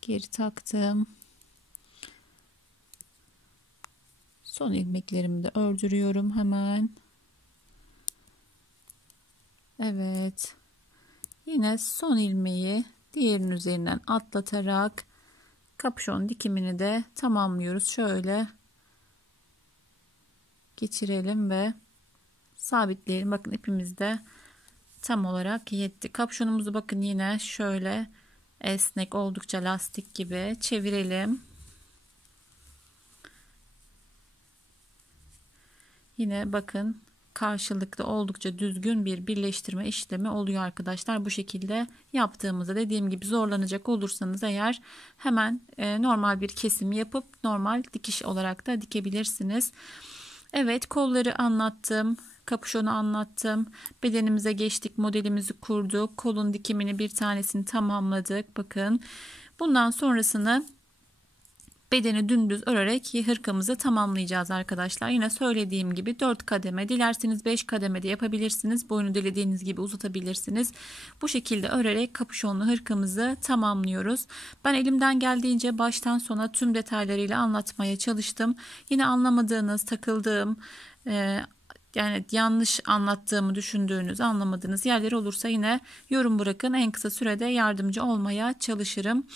Geri taktım. Son ilmeklerimi de ördürüyorum hemen. Evet. Yine son ilmeği diğerinin üzerinden atlatarak kapşon dikimini de tamamlıyoruz. Şöyle geçirelim ve sabitleyelim. Bakın ipimiz de tam olarak yetti. Kapşonumuzu bakın yine şöyle esnek, oldukça lastik gibi çevirelim. Yine bakın karşılıklı oldukça düzgün bir birleştirme işlemi oluyor arkadaşlar. Bu şekilde yaptığımızda, dediğim gibi, zorlanacak olursanız eğer hemen normal bir kesim yapıp normal dikiş olarak da dikebilirsiniz. Evet, kolları anlattım. Kapüşonu anlattım. Bedenimize geçtik. Modelimizi kurduk. Kolun dikimini, bir tanesini tamamladık. Bakın. Bundan sonrasını bedeni dümdüz örerek hırkamızı tamamlayacağız arkadaşlar. Yine söylediğim gibi 4 kademe, dilerseniz 5 kademe de yapabilirsiniz. Boyunu dilediğiniz gibi uzatabilirsiniz. Bu şekilde örerek kapüşonlu hırkamızı tamamlıyoruz. Ben elimden geldiğince baştan sona tüm detaylarıyla anlatmaya çalıştım. Yine anlamadığınız, takıldığım, yani yanlış anlattığımı düşündüğünüz, anlamadığınız yerler olursa yine yorum bırakın. En kısa sürede yardımcı olmaya çalışırım.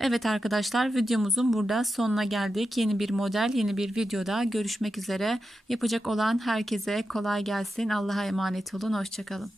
Evet arkadaşlar, videomuzun burada sonuna geldik. Yeni bir model, yeni bir videoda görüşmek üzere. Yapacak olan herkese kolay gelsin. Allah'a emanet olun. Hoşça kalın.